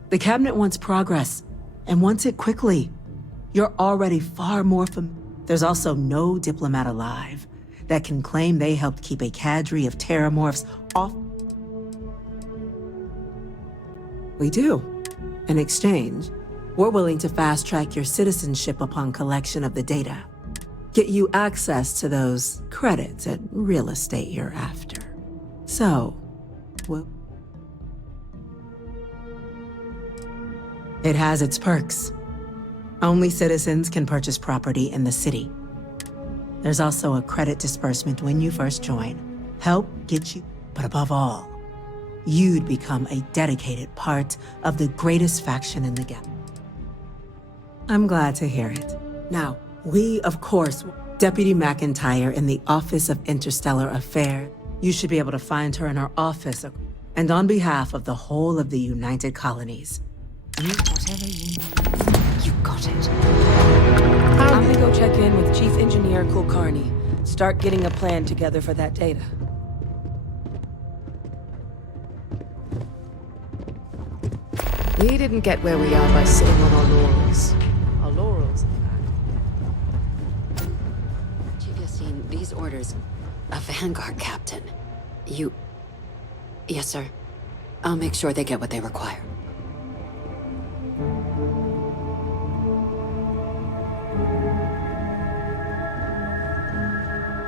The cabinet wants progress, and wants it quickly. You're already far more There's also no diplomat alive that can claim they helped keep a cadre of Terramorphs off. We do. In exchange, we're willing to fast-track your citizenship upon collection of the data. Get you access to those credits at real estate you're after. So, well... It has its perks. Only citizens can purchase property in the city. There's also a credit disbursement when you first join. Help get you, but above all, you'd become a dedicated part of the greatest faction in the galaxy. I'm glad to hear it. Now, we, of course, Deputy McIntyre in the Office of Interstellar Affairs. You should be able to find her in her office. And on behalf of the whole of the United Colonies. Whatever you need, you got it. I'm gonna go check in with Chief Engineer Kulkarni. Start getting a plan together for that data. We didn't get where we are by sitting on our laurels. Our laurels, Chief Yassine, these orders. A Vanguard captain. You... Yes, sir. I'll make sure they get what they require.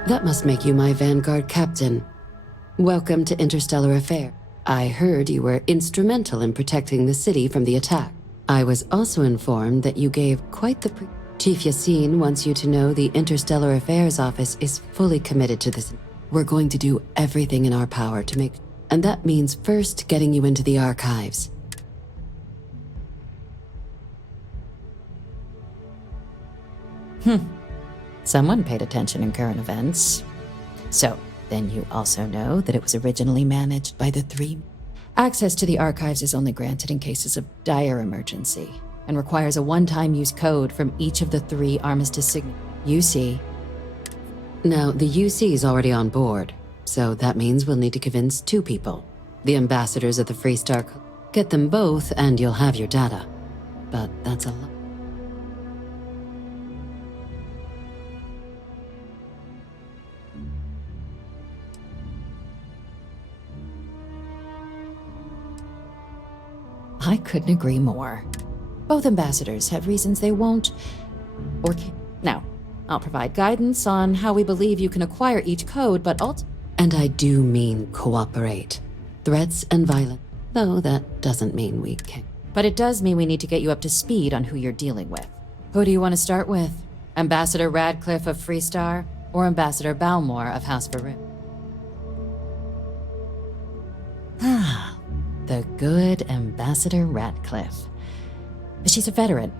That must make you my Vanguard captain. Welcome to Interstellar Affairs. I heard you were instrumental in protecting the city from the attack. I was also informed that you gave quite the Chief Yassine wants you to know the Interstellar Affairs Office is fully committed to this. We're going to do everything in our power to make... And that means first getting you into the archives. Someone paid attention in current events. So, then you also know that it was originally managed by the three. Access to the archives is only granted in cases of dire emergency, and requires a one-time use code from each of the three Armistice signatures. UC. Now, the UC is already on board, so that means we'll need to convince two people. The ambassadors of the Freestar. Get them both, and you'll have your data. But that's a lot. I couldn't agree more. Both ambassadors have reasons they won't or can't. Now, I'll provide guidance on how we believe you can acquire each code, but And I do mean cooperate. Threats and violence. Though that doesn't mean we can. But it does mean we need to get you up to speed on who you're dealing with. Who do you want to start with? Ambassador Radcliffe of Freestar or Ambassador Balmore of House Varun? The good Ambassador Radcliffe. She's a veteran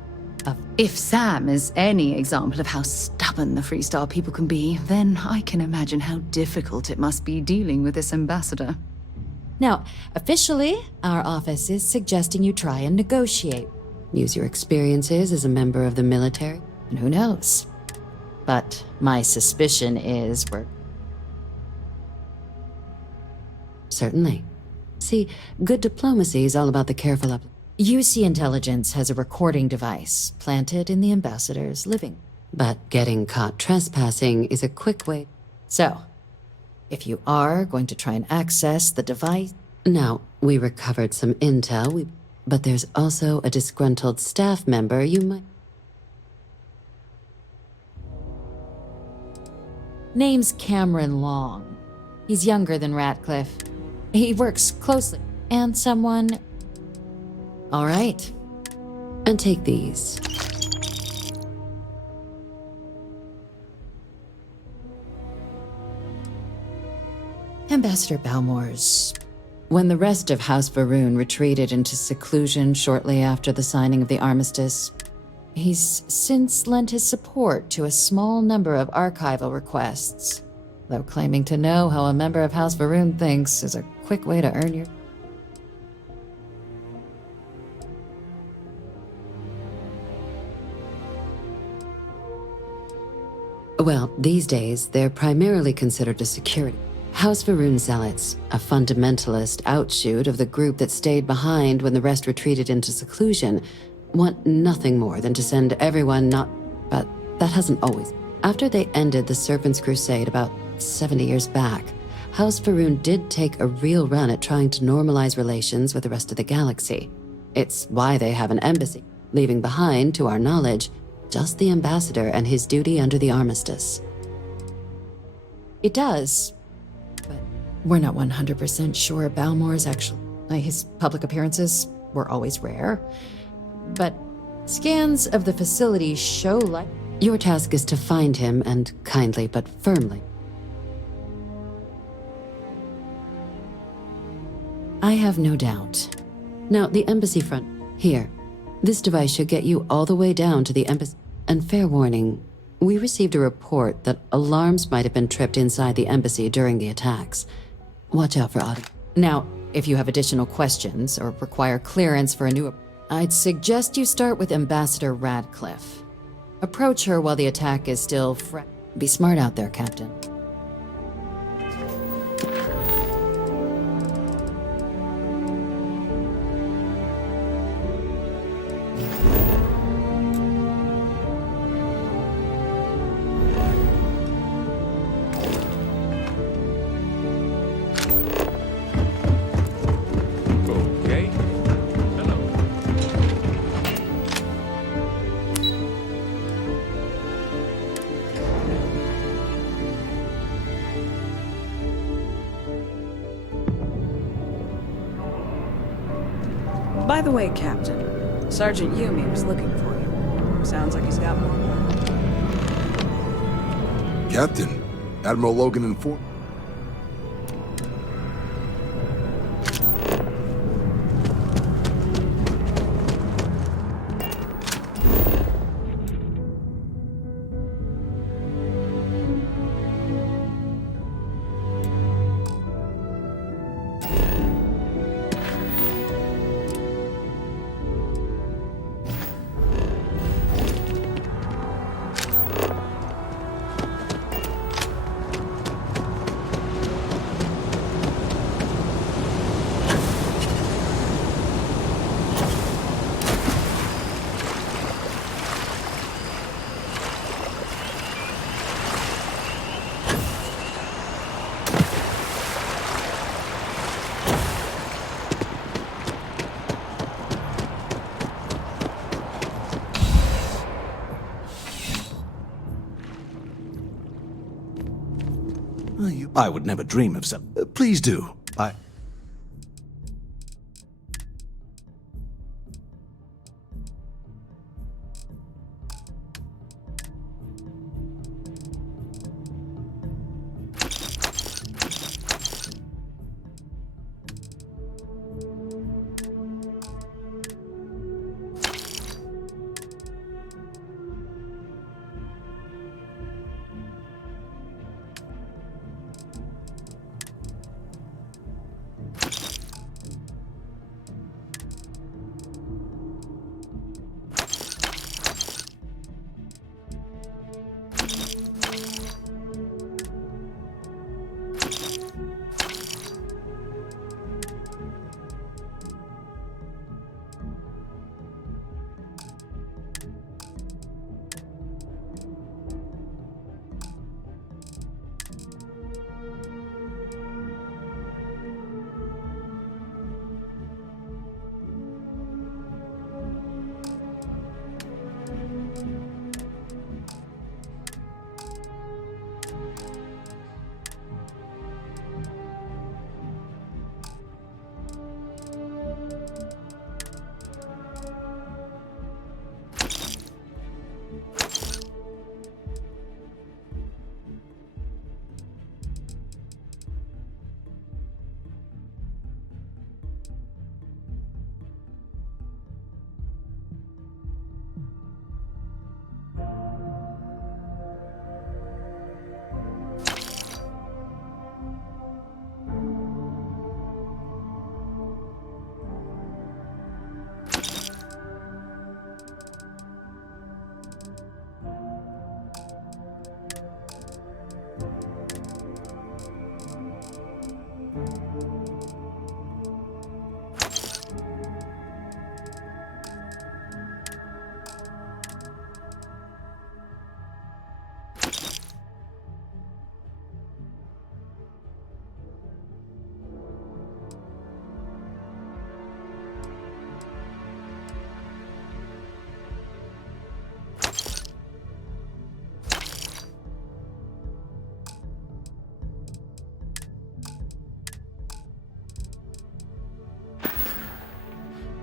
of... If Sam is any example of how stubborn the Freestar people can be, then I can imagine how difficult it must be dealing with this ambassador. Now, officially, our office is suggesting you try and negotiate. Use your experiences as a member of the military. And who knows? But my suspicion is we're... Certainly. See, good diplomacy is all about the careful UC Intelligence has a recording device planted in the ambassador's living. But getting caught trespassing is a quick way. So, if you are going to try and access the device... Now, we recovered some intel, but there's also a disgruntled staff member you might... Name's Cameron Long. He's younger than Ratcliffe. He works closely, and someone... All right. And take these. Ambassador Balmore's... When the rest of House Varun retreated into seclusion shortly after the signing of the armistice, he's since lent his support to a small number of archival requests, though claiming to know how a member of House Varun thinks is a quick way to earn your... Well, these days, they're primarily considered a security. House Varun Zealots, a fundamentalist outshoot of the group that stayed behind when the rest retreated into seclusion, want nothing more than to send everyone not... But that hasn't always... After they ended the Serpent's Crusade about 70 years back, House Varun did take a real run at trying to normalize relations with the rest of the galaxy. It's why they have an embassy, leaving behind, to our knowledge, just the ambassador and his duty under the armistice. It does, but we're not 100% sure Balmore's actually... His public appearances were always rare. but scans of the facility show like... Your task is to find him and kindly but firmly. I have no doubt. Now, the embassy front. Here. This device should get you all the way down to the embassy. And fair warning, we received a report that alarms might have been tripped inside the embassy during the attacks. Watch out for audio. Now, if you have additional questions or require clearance for a new... I'd suggest you start with Ambassador Radcliffe. Approach her while the attack is still fresh. Be smart out there, Captain. By the way, Captain, Sergeant Yumi was looking for you. Sounds like he's got more work. Captain, Admiral Logan informed. I would never dream of some... Please do.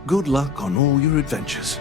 Good luck on all your adventures.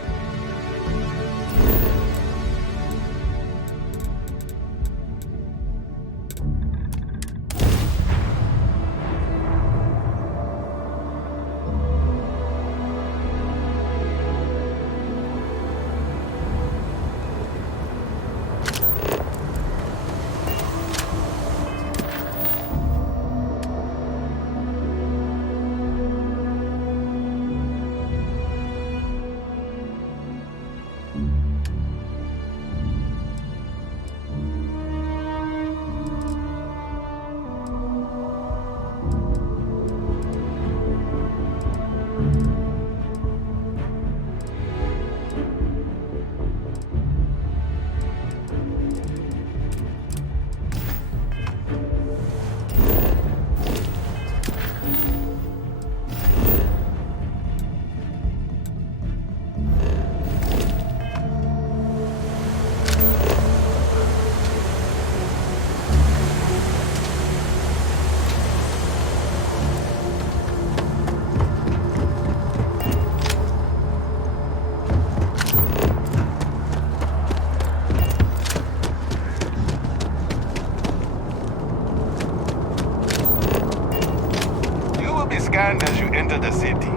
Scanned as you enter the city.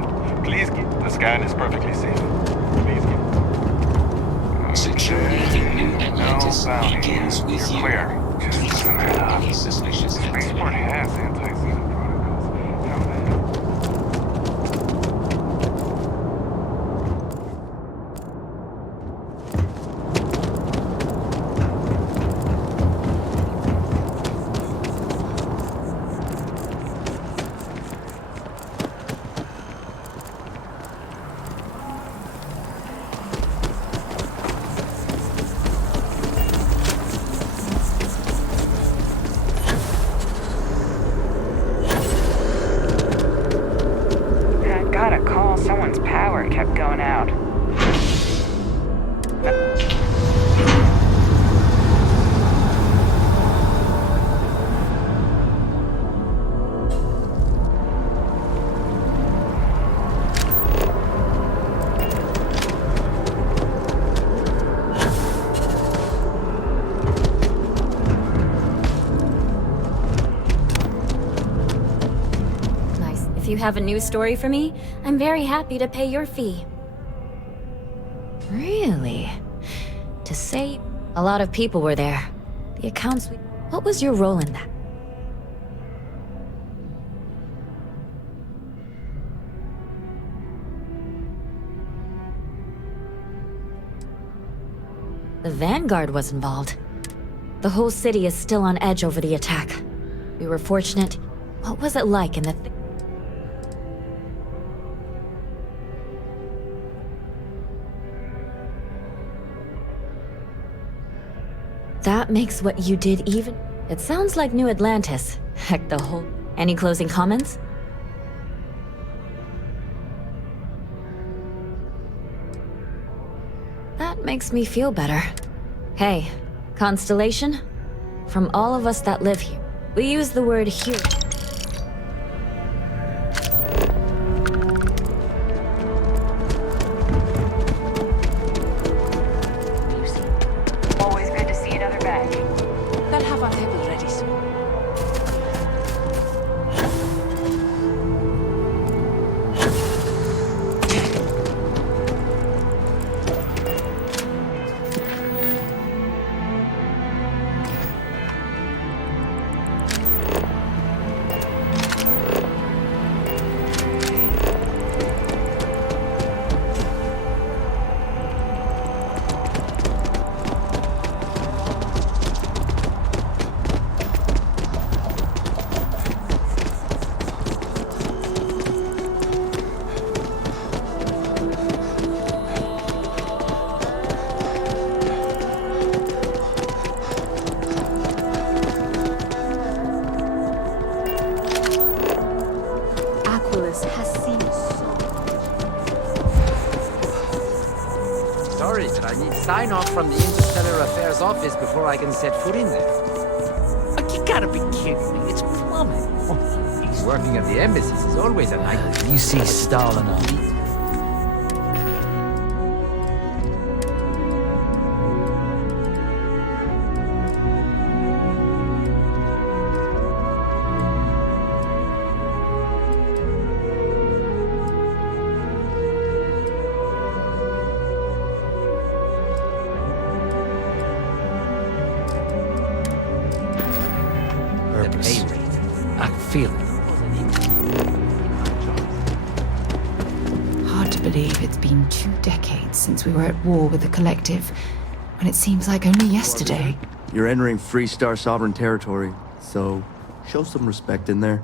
Please keep the scan is perfectly safe. Please keep. Security in New Atlantis bounty. begins with You're you. clear. Just doesn't add up. Any suspicious activity. Spaceport has anti-Xenon protocols. How then? Someone's power kept going out. If you have a news story for me, I'm very happy to pay your fee. Really? To say a lot of people were there. The accounts we... What was your role in that? The Vanguard was involved. The whole city is still on edge over the attack. We were fortunate. What was it like in the... That makes what you did even... It sounds like New Atlantis. Heck, the whole... Any closing comments? That makes me feel better. Hey, Constellation? From all of us that live here, we use the word hero. Always good to see another badge. They'll have our table ready soon. Sorry, but I need sign-off from the Interstellar Affairs office before I can set foot in there. Like, you gotta be kidding me, it's plumbing. Working at the embassies is always a nightmare. You see Stalin on believe it's been 2 decades since we were at war with the Collective, when it seems like only yesterday. You're entering Freestar sovereign territory, so show some respect in there.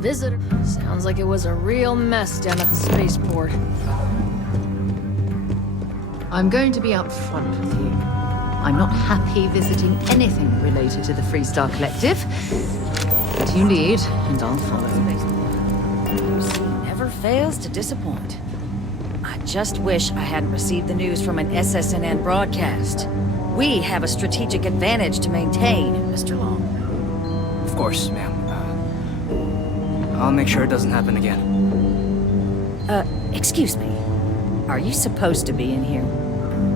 Visitor. Sounds like it was a real mess down at the spaceport. I'm going to be upfront with you. I'm not happy visiting anything related to the Freestar Collective. But you lead, and I'll follow. UC never fails to disappoint. I just wish I hadn't received the news from an SSNN broadcast. We have a strategic advantage to maintain, Mr. Long. Of course, ma'am. I'll make sure it doesn't happen again. Excuse me. Are you supposed to be in here?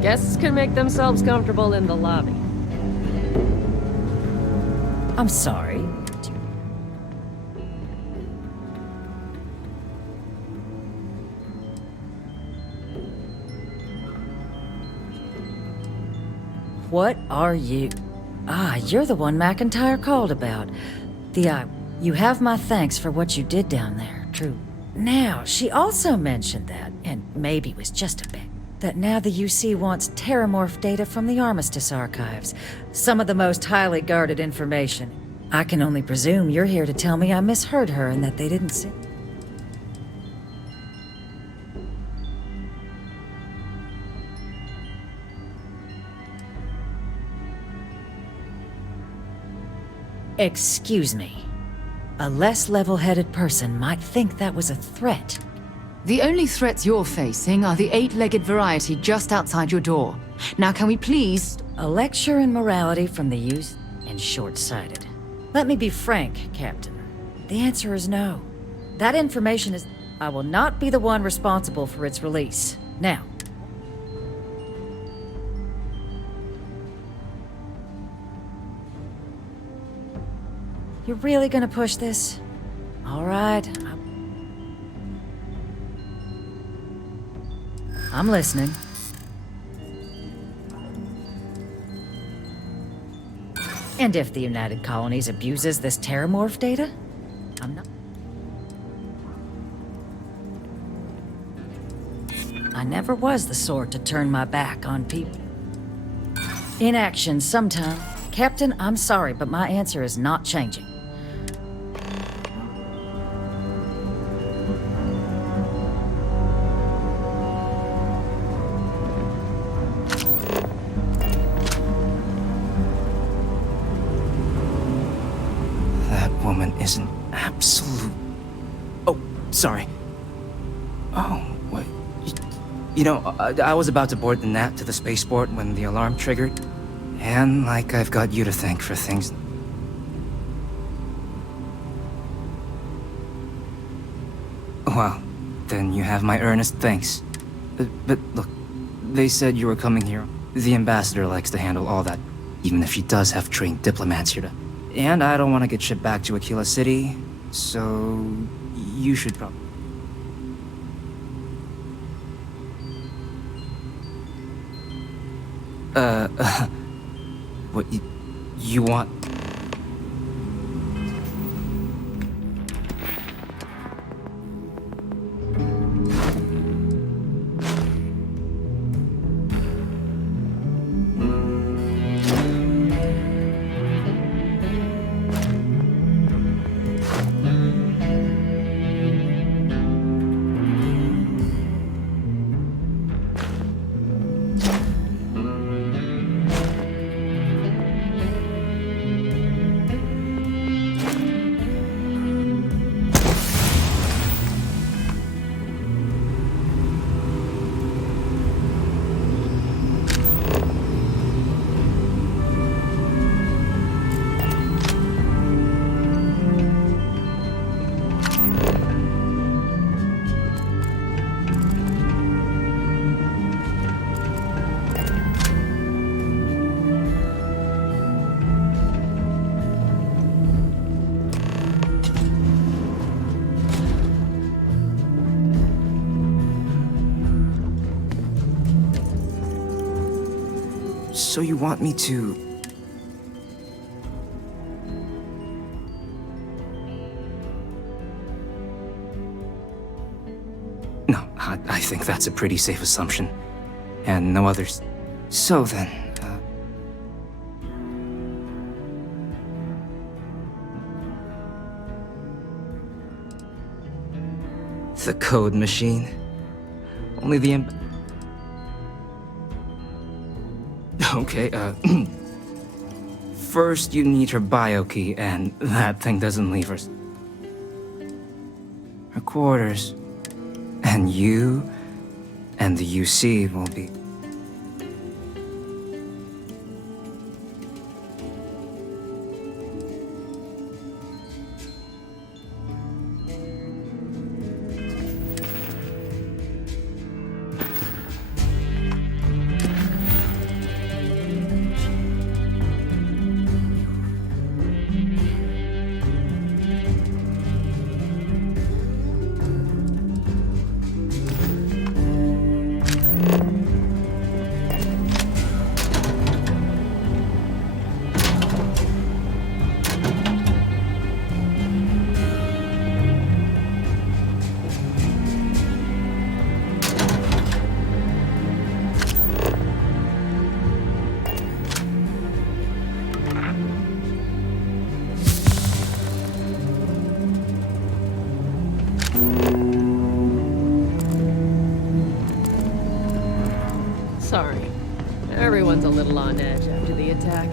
Guests can make themselves comfortable in the lobby. I'm sorry. What are you? Ah, you're the one McIntyre called about. You have my thanks for what you did down there, true. Now, she also mentioned that, and maybe it was just a bit, that now the UC wants terramorph data from the Armistice archives. Some of the most highly guarded information. I can only presume you're here to tell me I misheard her and that they didn't see. Excuse me. A less level-headed person might think that was a threat. The only threats you're facing are the 8-legged variety just outside your door. Now can we please... A lecture in morality from the youth and short-sighted. Let me be frank, Captain. The answer is no. That information is... I will not be the one responsible for its release. Now. You're really gonna push this? All right. I'm listening. And if the United Colonies abuses this terramorph data, I'm not... I never was the sort to turn my back on people. Inaction sometime. Captain, I'm sorry, but my answer is not changing. Is an absolute... Oh, sorry. Oh, what? You know, I was about to board the NAT to the spaceport when the alarm triggered. And, like, I've got you to thank for things. Well, then you have my earnest thanks. But look, they said you were coming here. The ambassador likes to handle all that, even if he does have trained diplomats here to... And I don't want to get shipped back to Aquila City, so you should probably... What, you want... So you want me to... think that's a pretty safe assumption. And no others. So then, the code machine? Only the Okay, first you need her bio key, and that thing doesn't leave her. Her quarters. And you and the UC will be... Sorry. Everyone's a little on edge after the attack.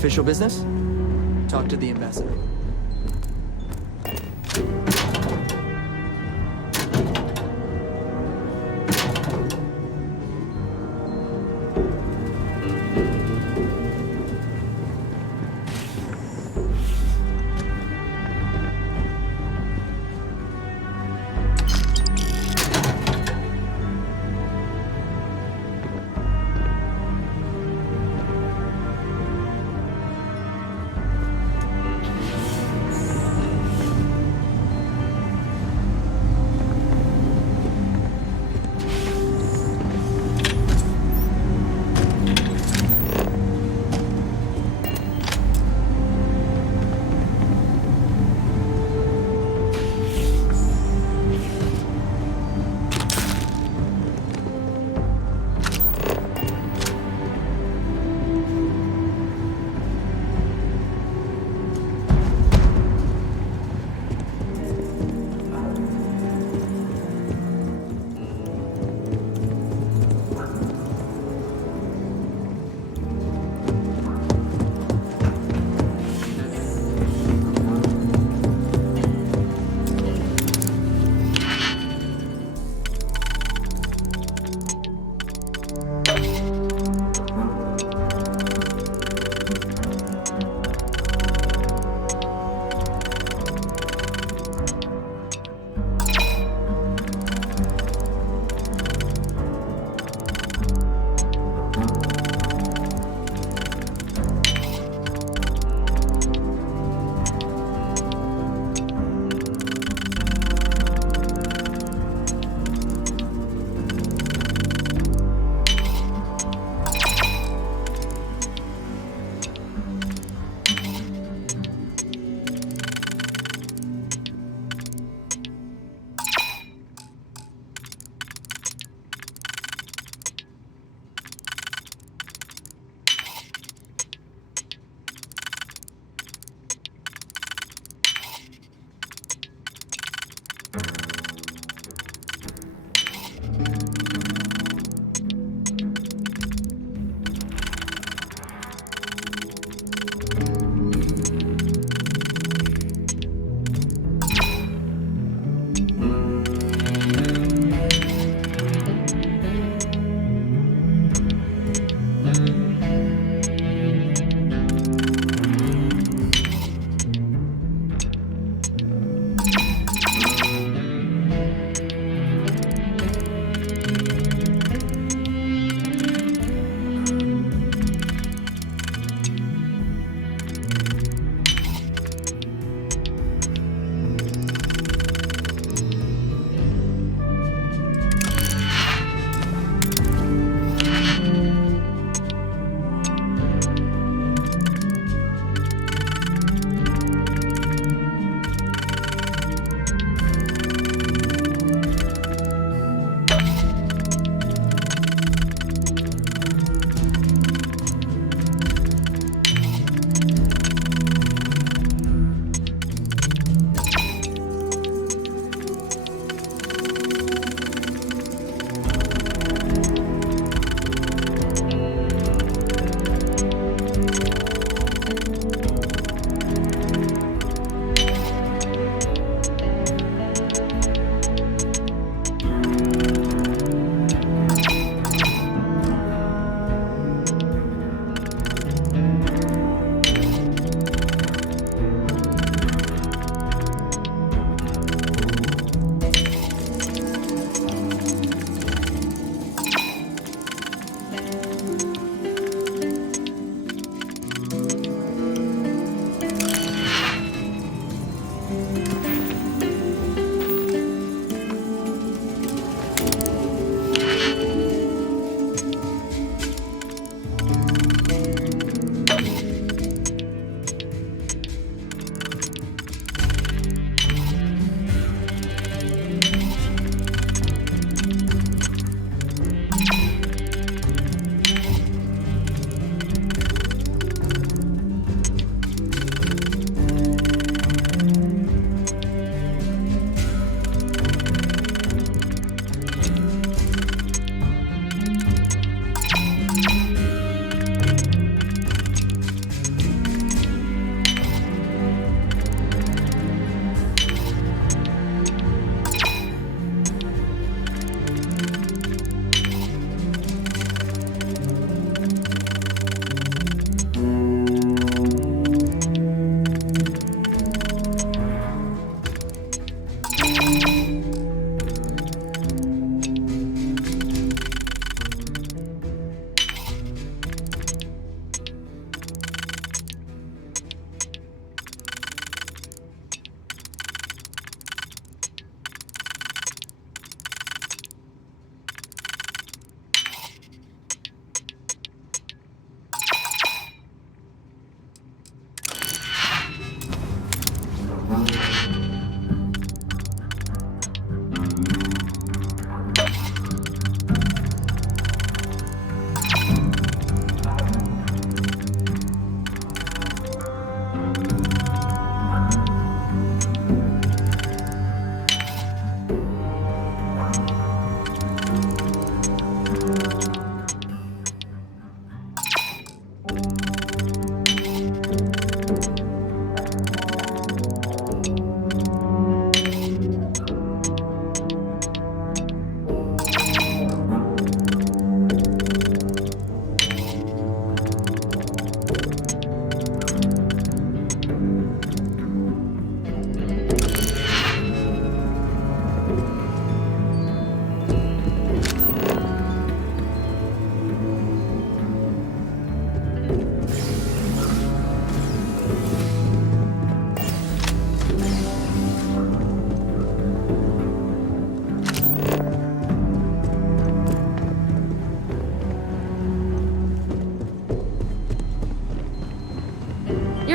Official business? Talk to the ambassador.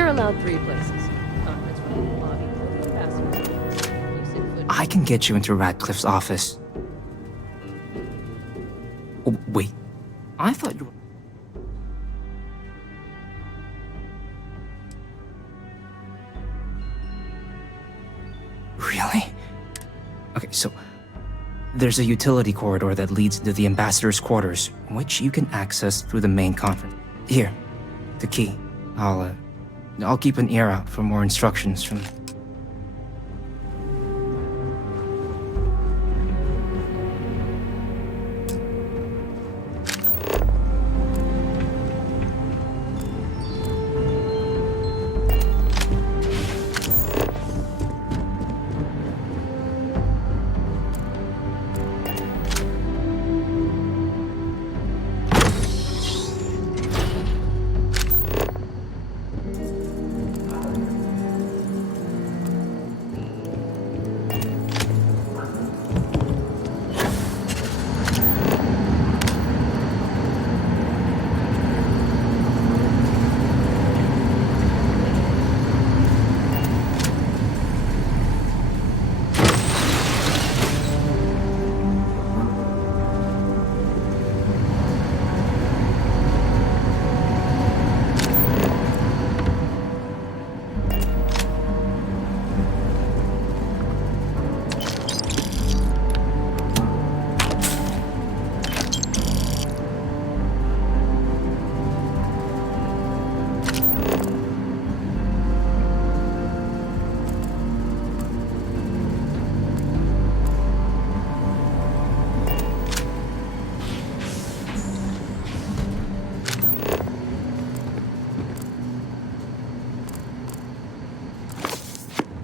You're allowed 3 places. Conference room, lobby, or the ambassador's office. You sit foot. I can get you into Radcliffe's office. Oh, wait. I thought you were... Really? Okay, so there's a utility corridor that leads into the ambassador's quarters, which you can access through the main conference. Here, the key. I'll keep an ear out for more instructions from...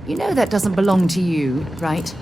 You know that doesn't belong to you, right?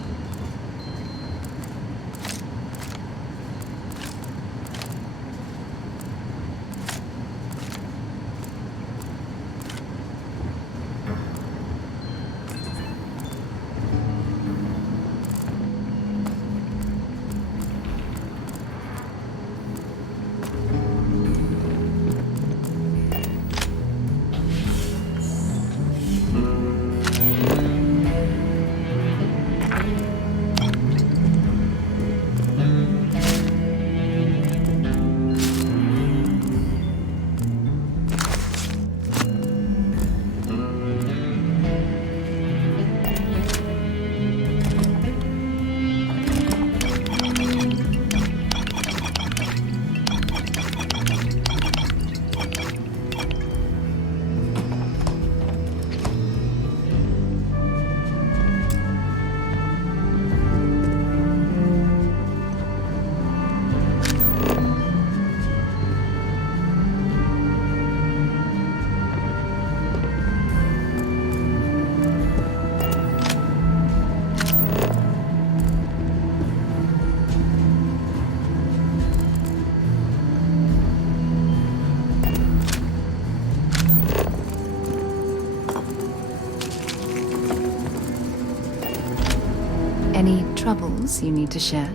Any troubles you need to share?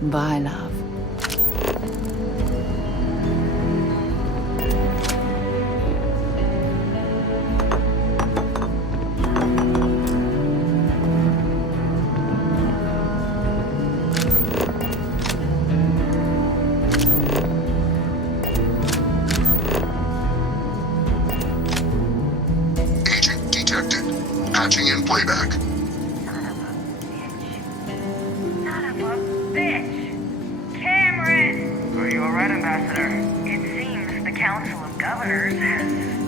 Bye, love. Agent detected. Patching in playback.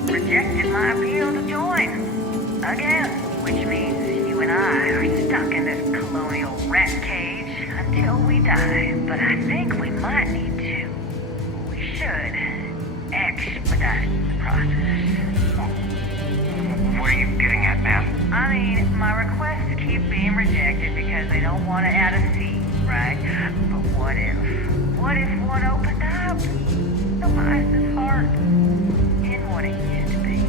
Rejected my appeal to join. Again. Which means you and I are stuck in this colonial rat cage until we die. But I think we might need to. We should expedite the process. What are you getting at, ma'am? I mean, my requests keep being rejected because they don't want to add a seat, right? But what if? What if one opened up? The mice's heart. In what it used to be.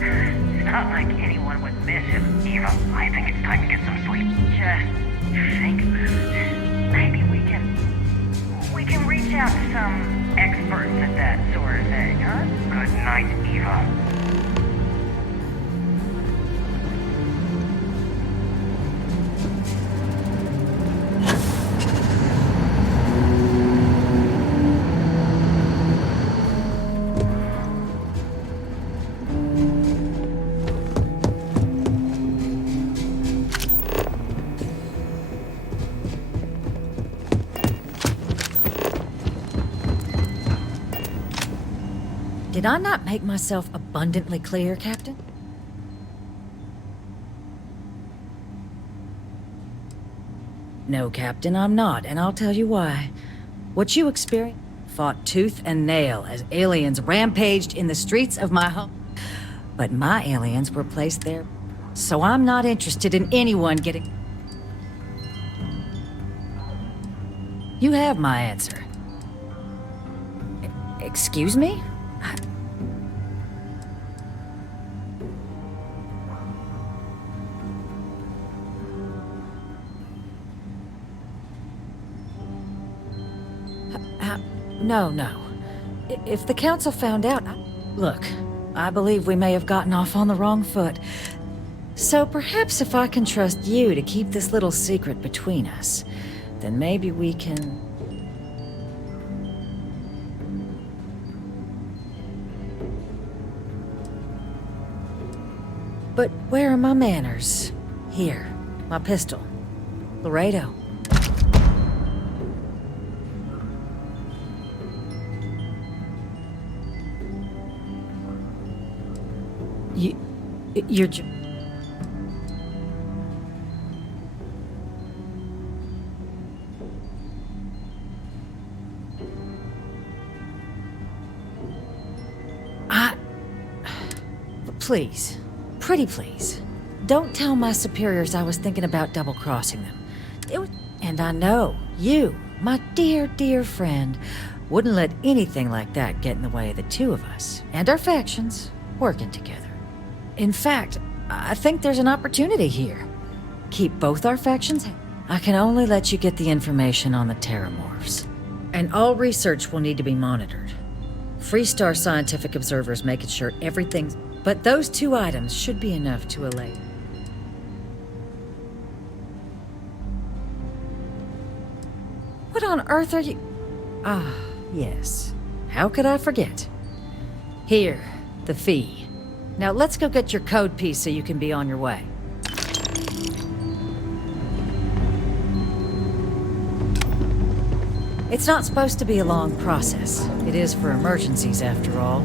It's not like anyone would miss him. Eva, I think it's time to get some sleep. Just think about it. Maybe we can reach out to some experts at that sort of thing, huh? Good night, Eva. Did I not make myself abundantly clear, Captain? No, Captain, I'm not, and I'll tell you why. What you experienced fought tooth and nail as aliens rampaged in the streets of my home. But my aliens were placed there, so I'm not interested in anyone getting... You have my answer. Excuse me? No. If the Council found out... Look, I believe we may have gotten off on the wrong foot. So perhaps if I can trust you to keep this little secret between us, then maybe we can... But where are my manners? Here, my pistol. Laredo. You're... Please. Pretty please. Don't tell my superiors I was thinking about double-crossing them. And I know you, my dear, dear friend, wouldn't let anything like that get in the way of the two of us, and our factions, working together. In fact, I think there's an opportunity here. Keep both our factions happy. I can only let you get the information on the Terramorphs. And all research will need to be monitored. Freestar scientific observers making sure everything's... But those 2 items should be enough to allay... What on earth are you... Ah, yes. How could I forget? Here, the fee. Now let's go get your code piece so you can be on your way. It's not supposed to be a long process. It is for emergencies, after all.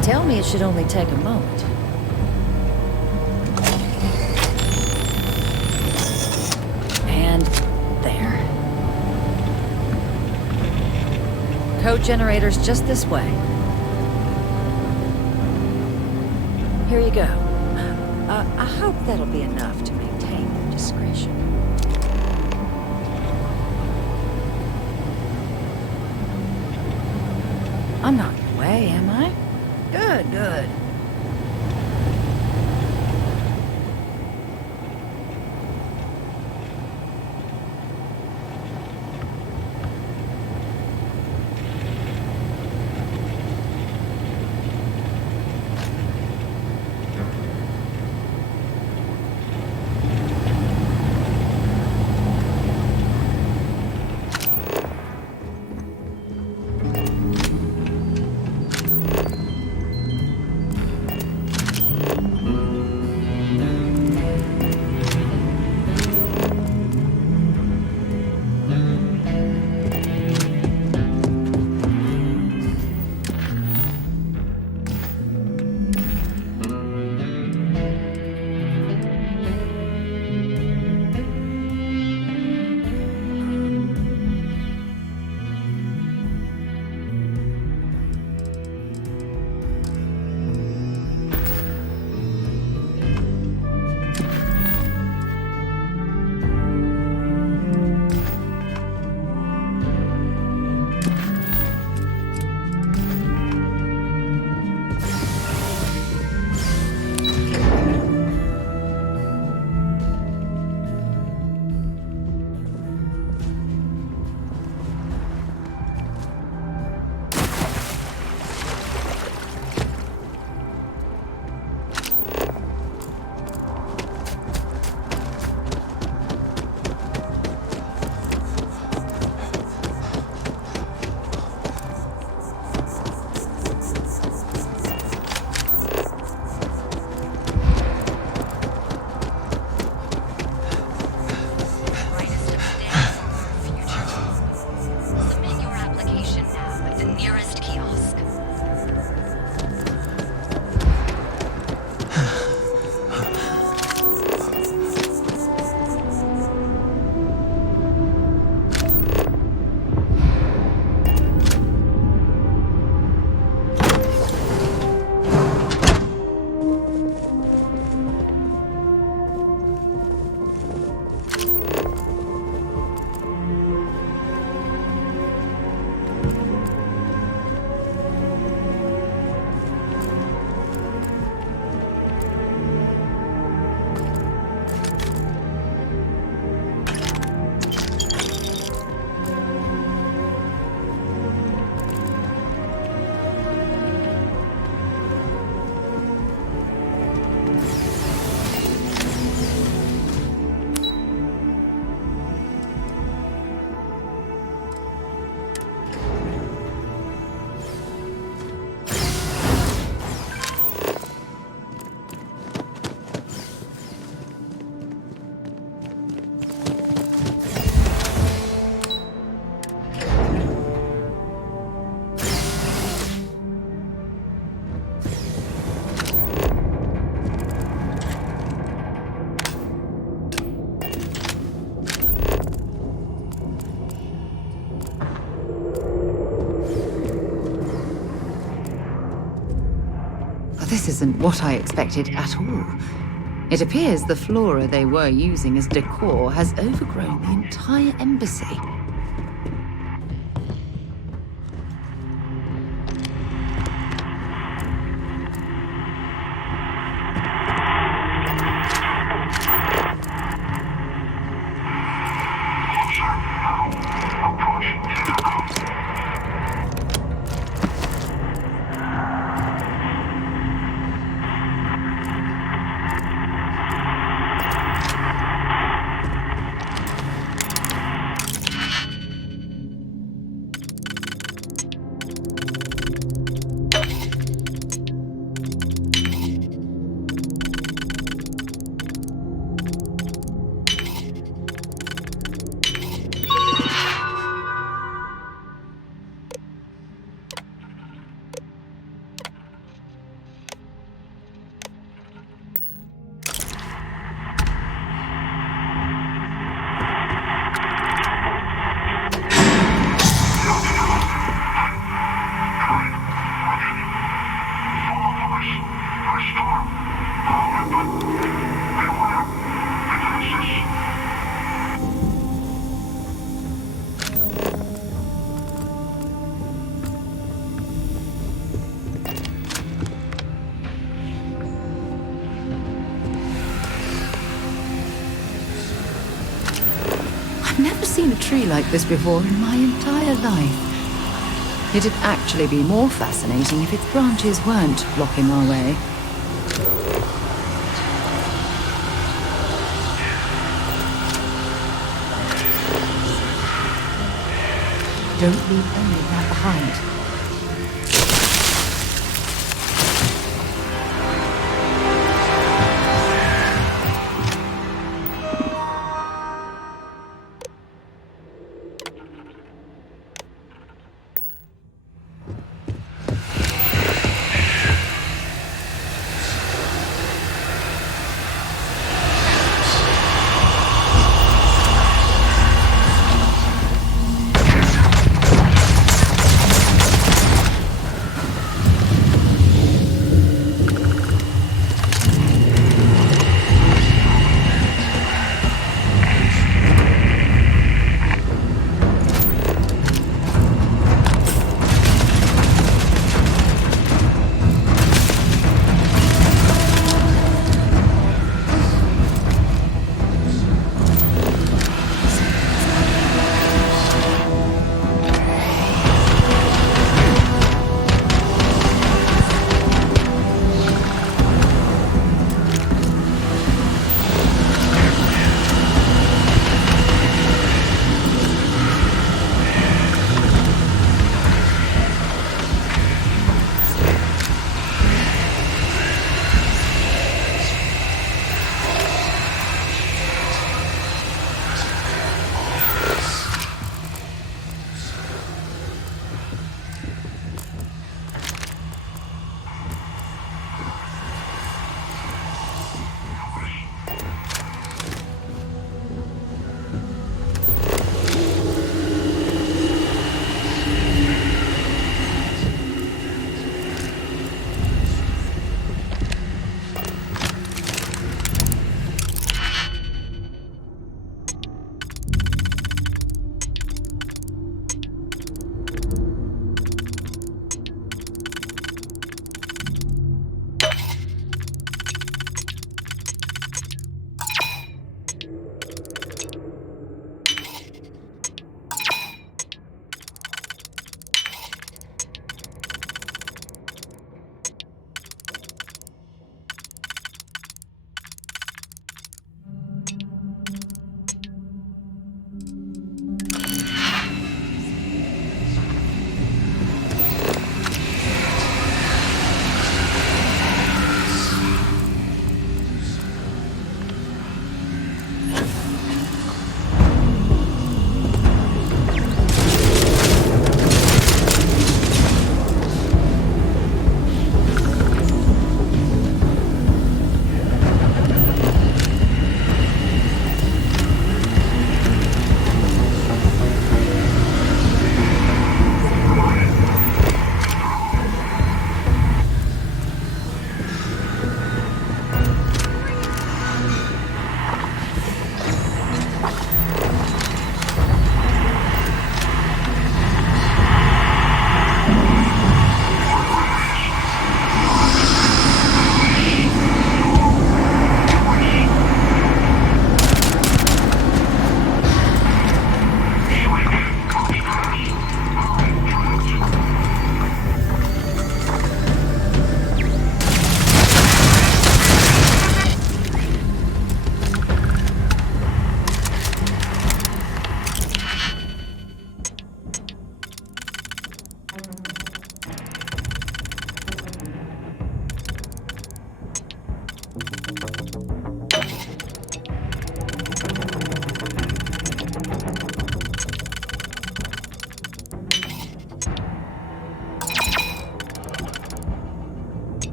Tell me it should only take a moment. And there. Code generator's just this way. Here you go. I hope that'll be enough to maintain your discretion. I'm not in your way, am I? Good. This isn't what I expected at all. It appears the flora they were using as decor has overgrown the entire embassy. I've never seen a tree like this before in my entire life. It'd actually be more fascinating if its branches weren't blocking our way. Don't leave any of that behind.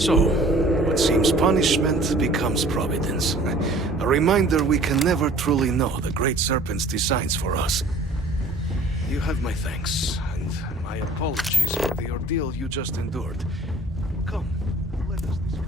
So, what seems punishment becomes providence. A reminder we can never truly know the Great Serpent's designs for us. You have my thanks, and my apologies for the ordeal you just endured. Come, let us discuss.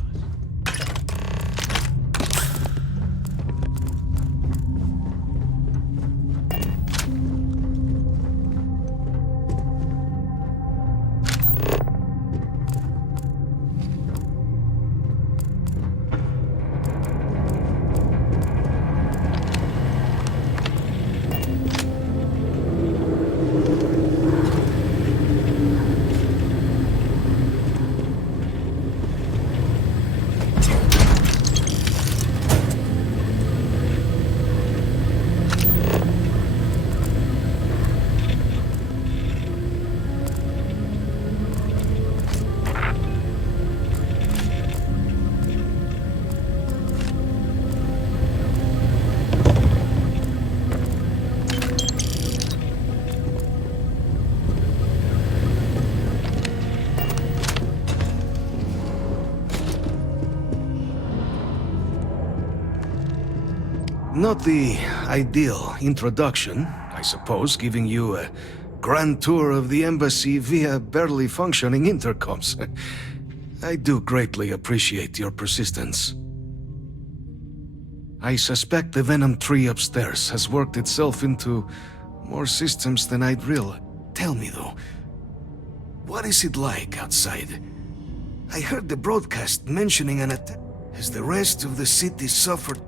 Not the ideal introduction, I suppose, giving you a grand tour of the embassy via barely functioning intercoms. I do greatly appreciate your persistence. I suspect the Venom tree upstairs has worked itself into more systems than I'd realize. Tell me though, what is it like outside? I heard the broadcast mentioning an attack. Has the rest of the city suffered?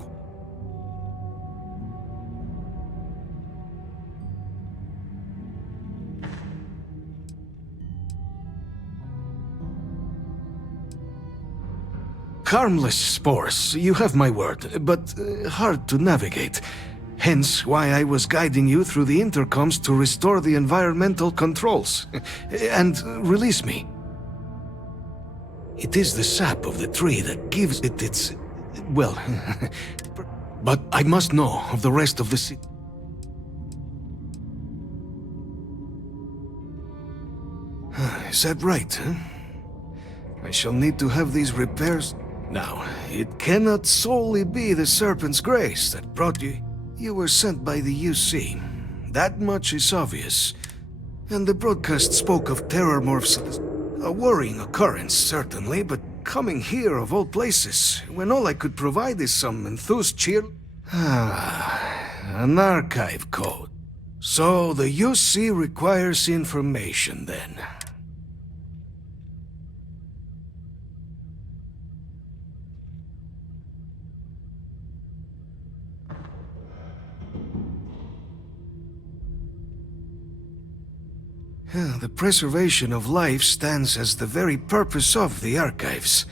Harmless spores, you have my word, but hard to navigate. Hence why I was guiding you through the intercoms to restore the environmental controls and release me. It is the sap of the tree that gives it its... well... but I must know of the rest of the city. Is that right, huh? I shall need to have these repairs. Now, it cannot solely be the Serpent's grace that brought you. You were sent by the UC. That much is obvious. And the broadcast spoke of terror morphs. A worrying occurrence, certainly, but coming here of all places, when all I could provide is some enthused cheer... an archive code. So the UC requires information, then. The preservation of life stands as the very purpose of the archives.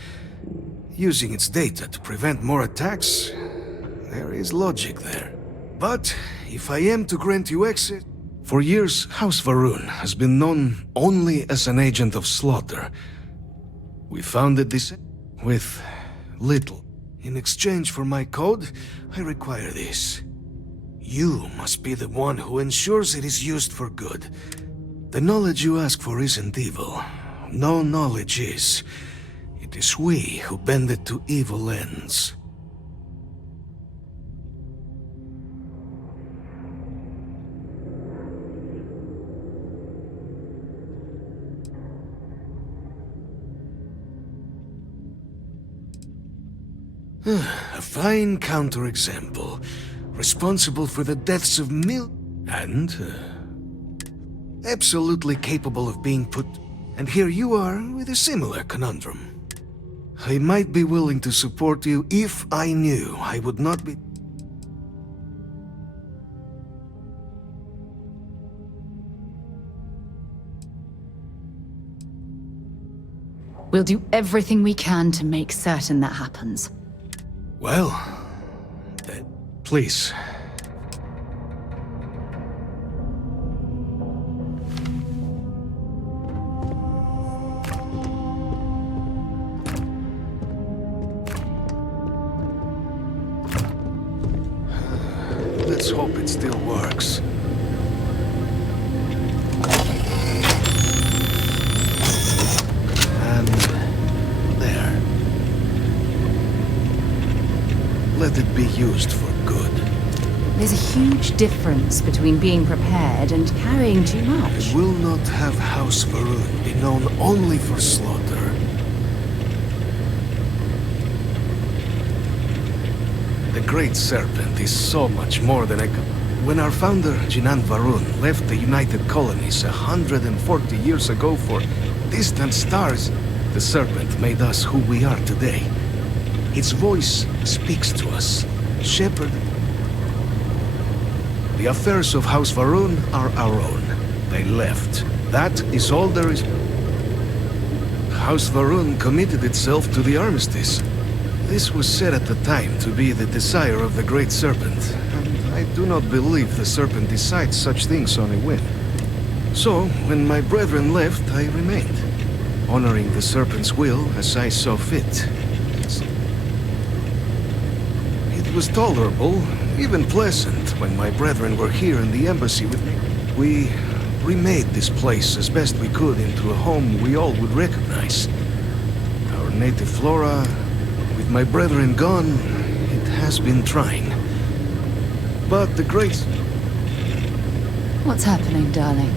Using its data to prevent more attacks, there is logic there. But if I am to grant you access... For years, House Varun has been known only as an agent of slaughter. We founded this with little. In exchange for my code, I require this. You must be the one who ensures it is used for good. The knowledge you ask for isn't evil. No knowledge is. It is we who bend it to evil ends. A fine counterexample. Responsible for the deaths of and... absolutely capable of being put... And here you are with a similar conundrum. I might be willing to support you if I knew I would not be... We'll do everything we can to make certain that happens. Well, then, please. Let's hope it still works. And... there. difference between being prepared and carrying too much. I will not have House Varun be known only for slaughter. The Great Serpent is so much more than a... When our founder, Jinan Varun, left the United Colonies 140 years ago for distant stars, the Serpent made us who we are today. Its voice speaks to us. Shepherd. The affairs of House Varun are our own. They left. That is all there is. House Varun committed itself to the armistice. This was said at the time to be the desire of the Great Serpent, and I do not believe the Serpent decides such things on a whim. So, when my brethren left, I remained, honoring the Serpent's will as I saw fit. It was tolerable, even pleasant, when my brethren were here in the embassy with me. We remade this place as best we could into a home we all would recognize. Our native flora, with my brethren gone, it has been trying. But the great... What's happening, darling?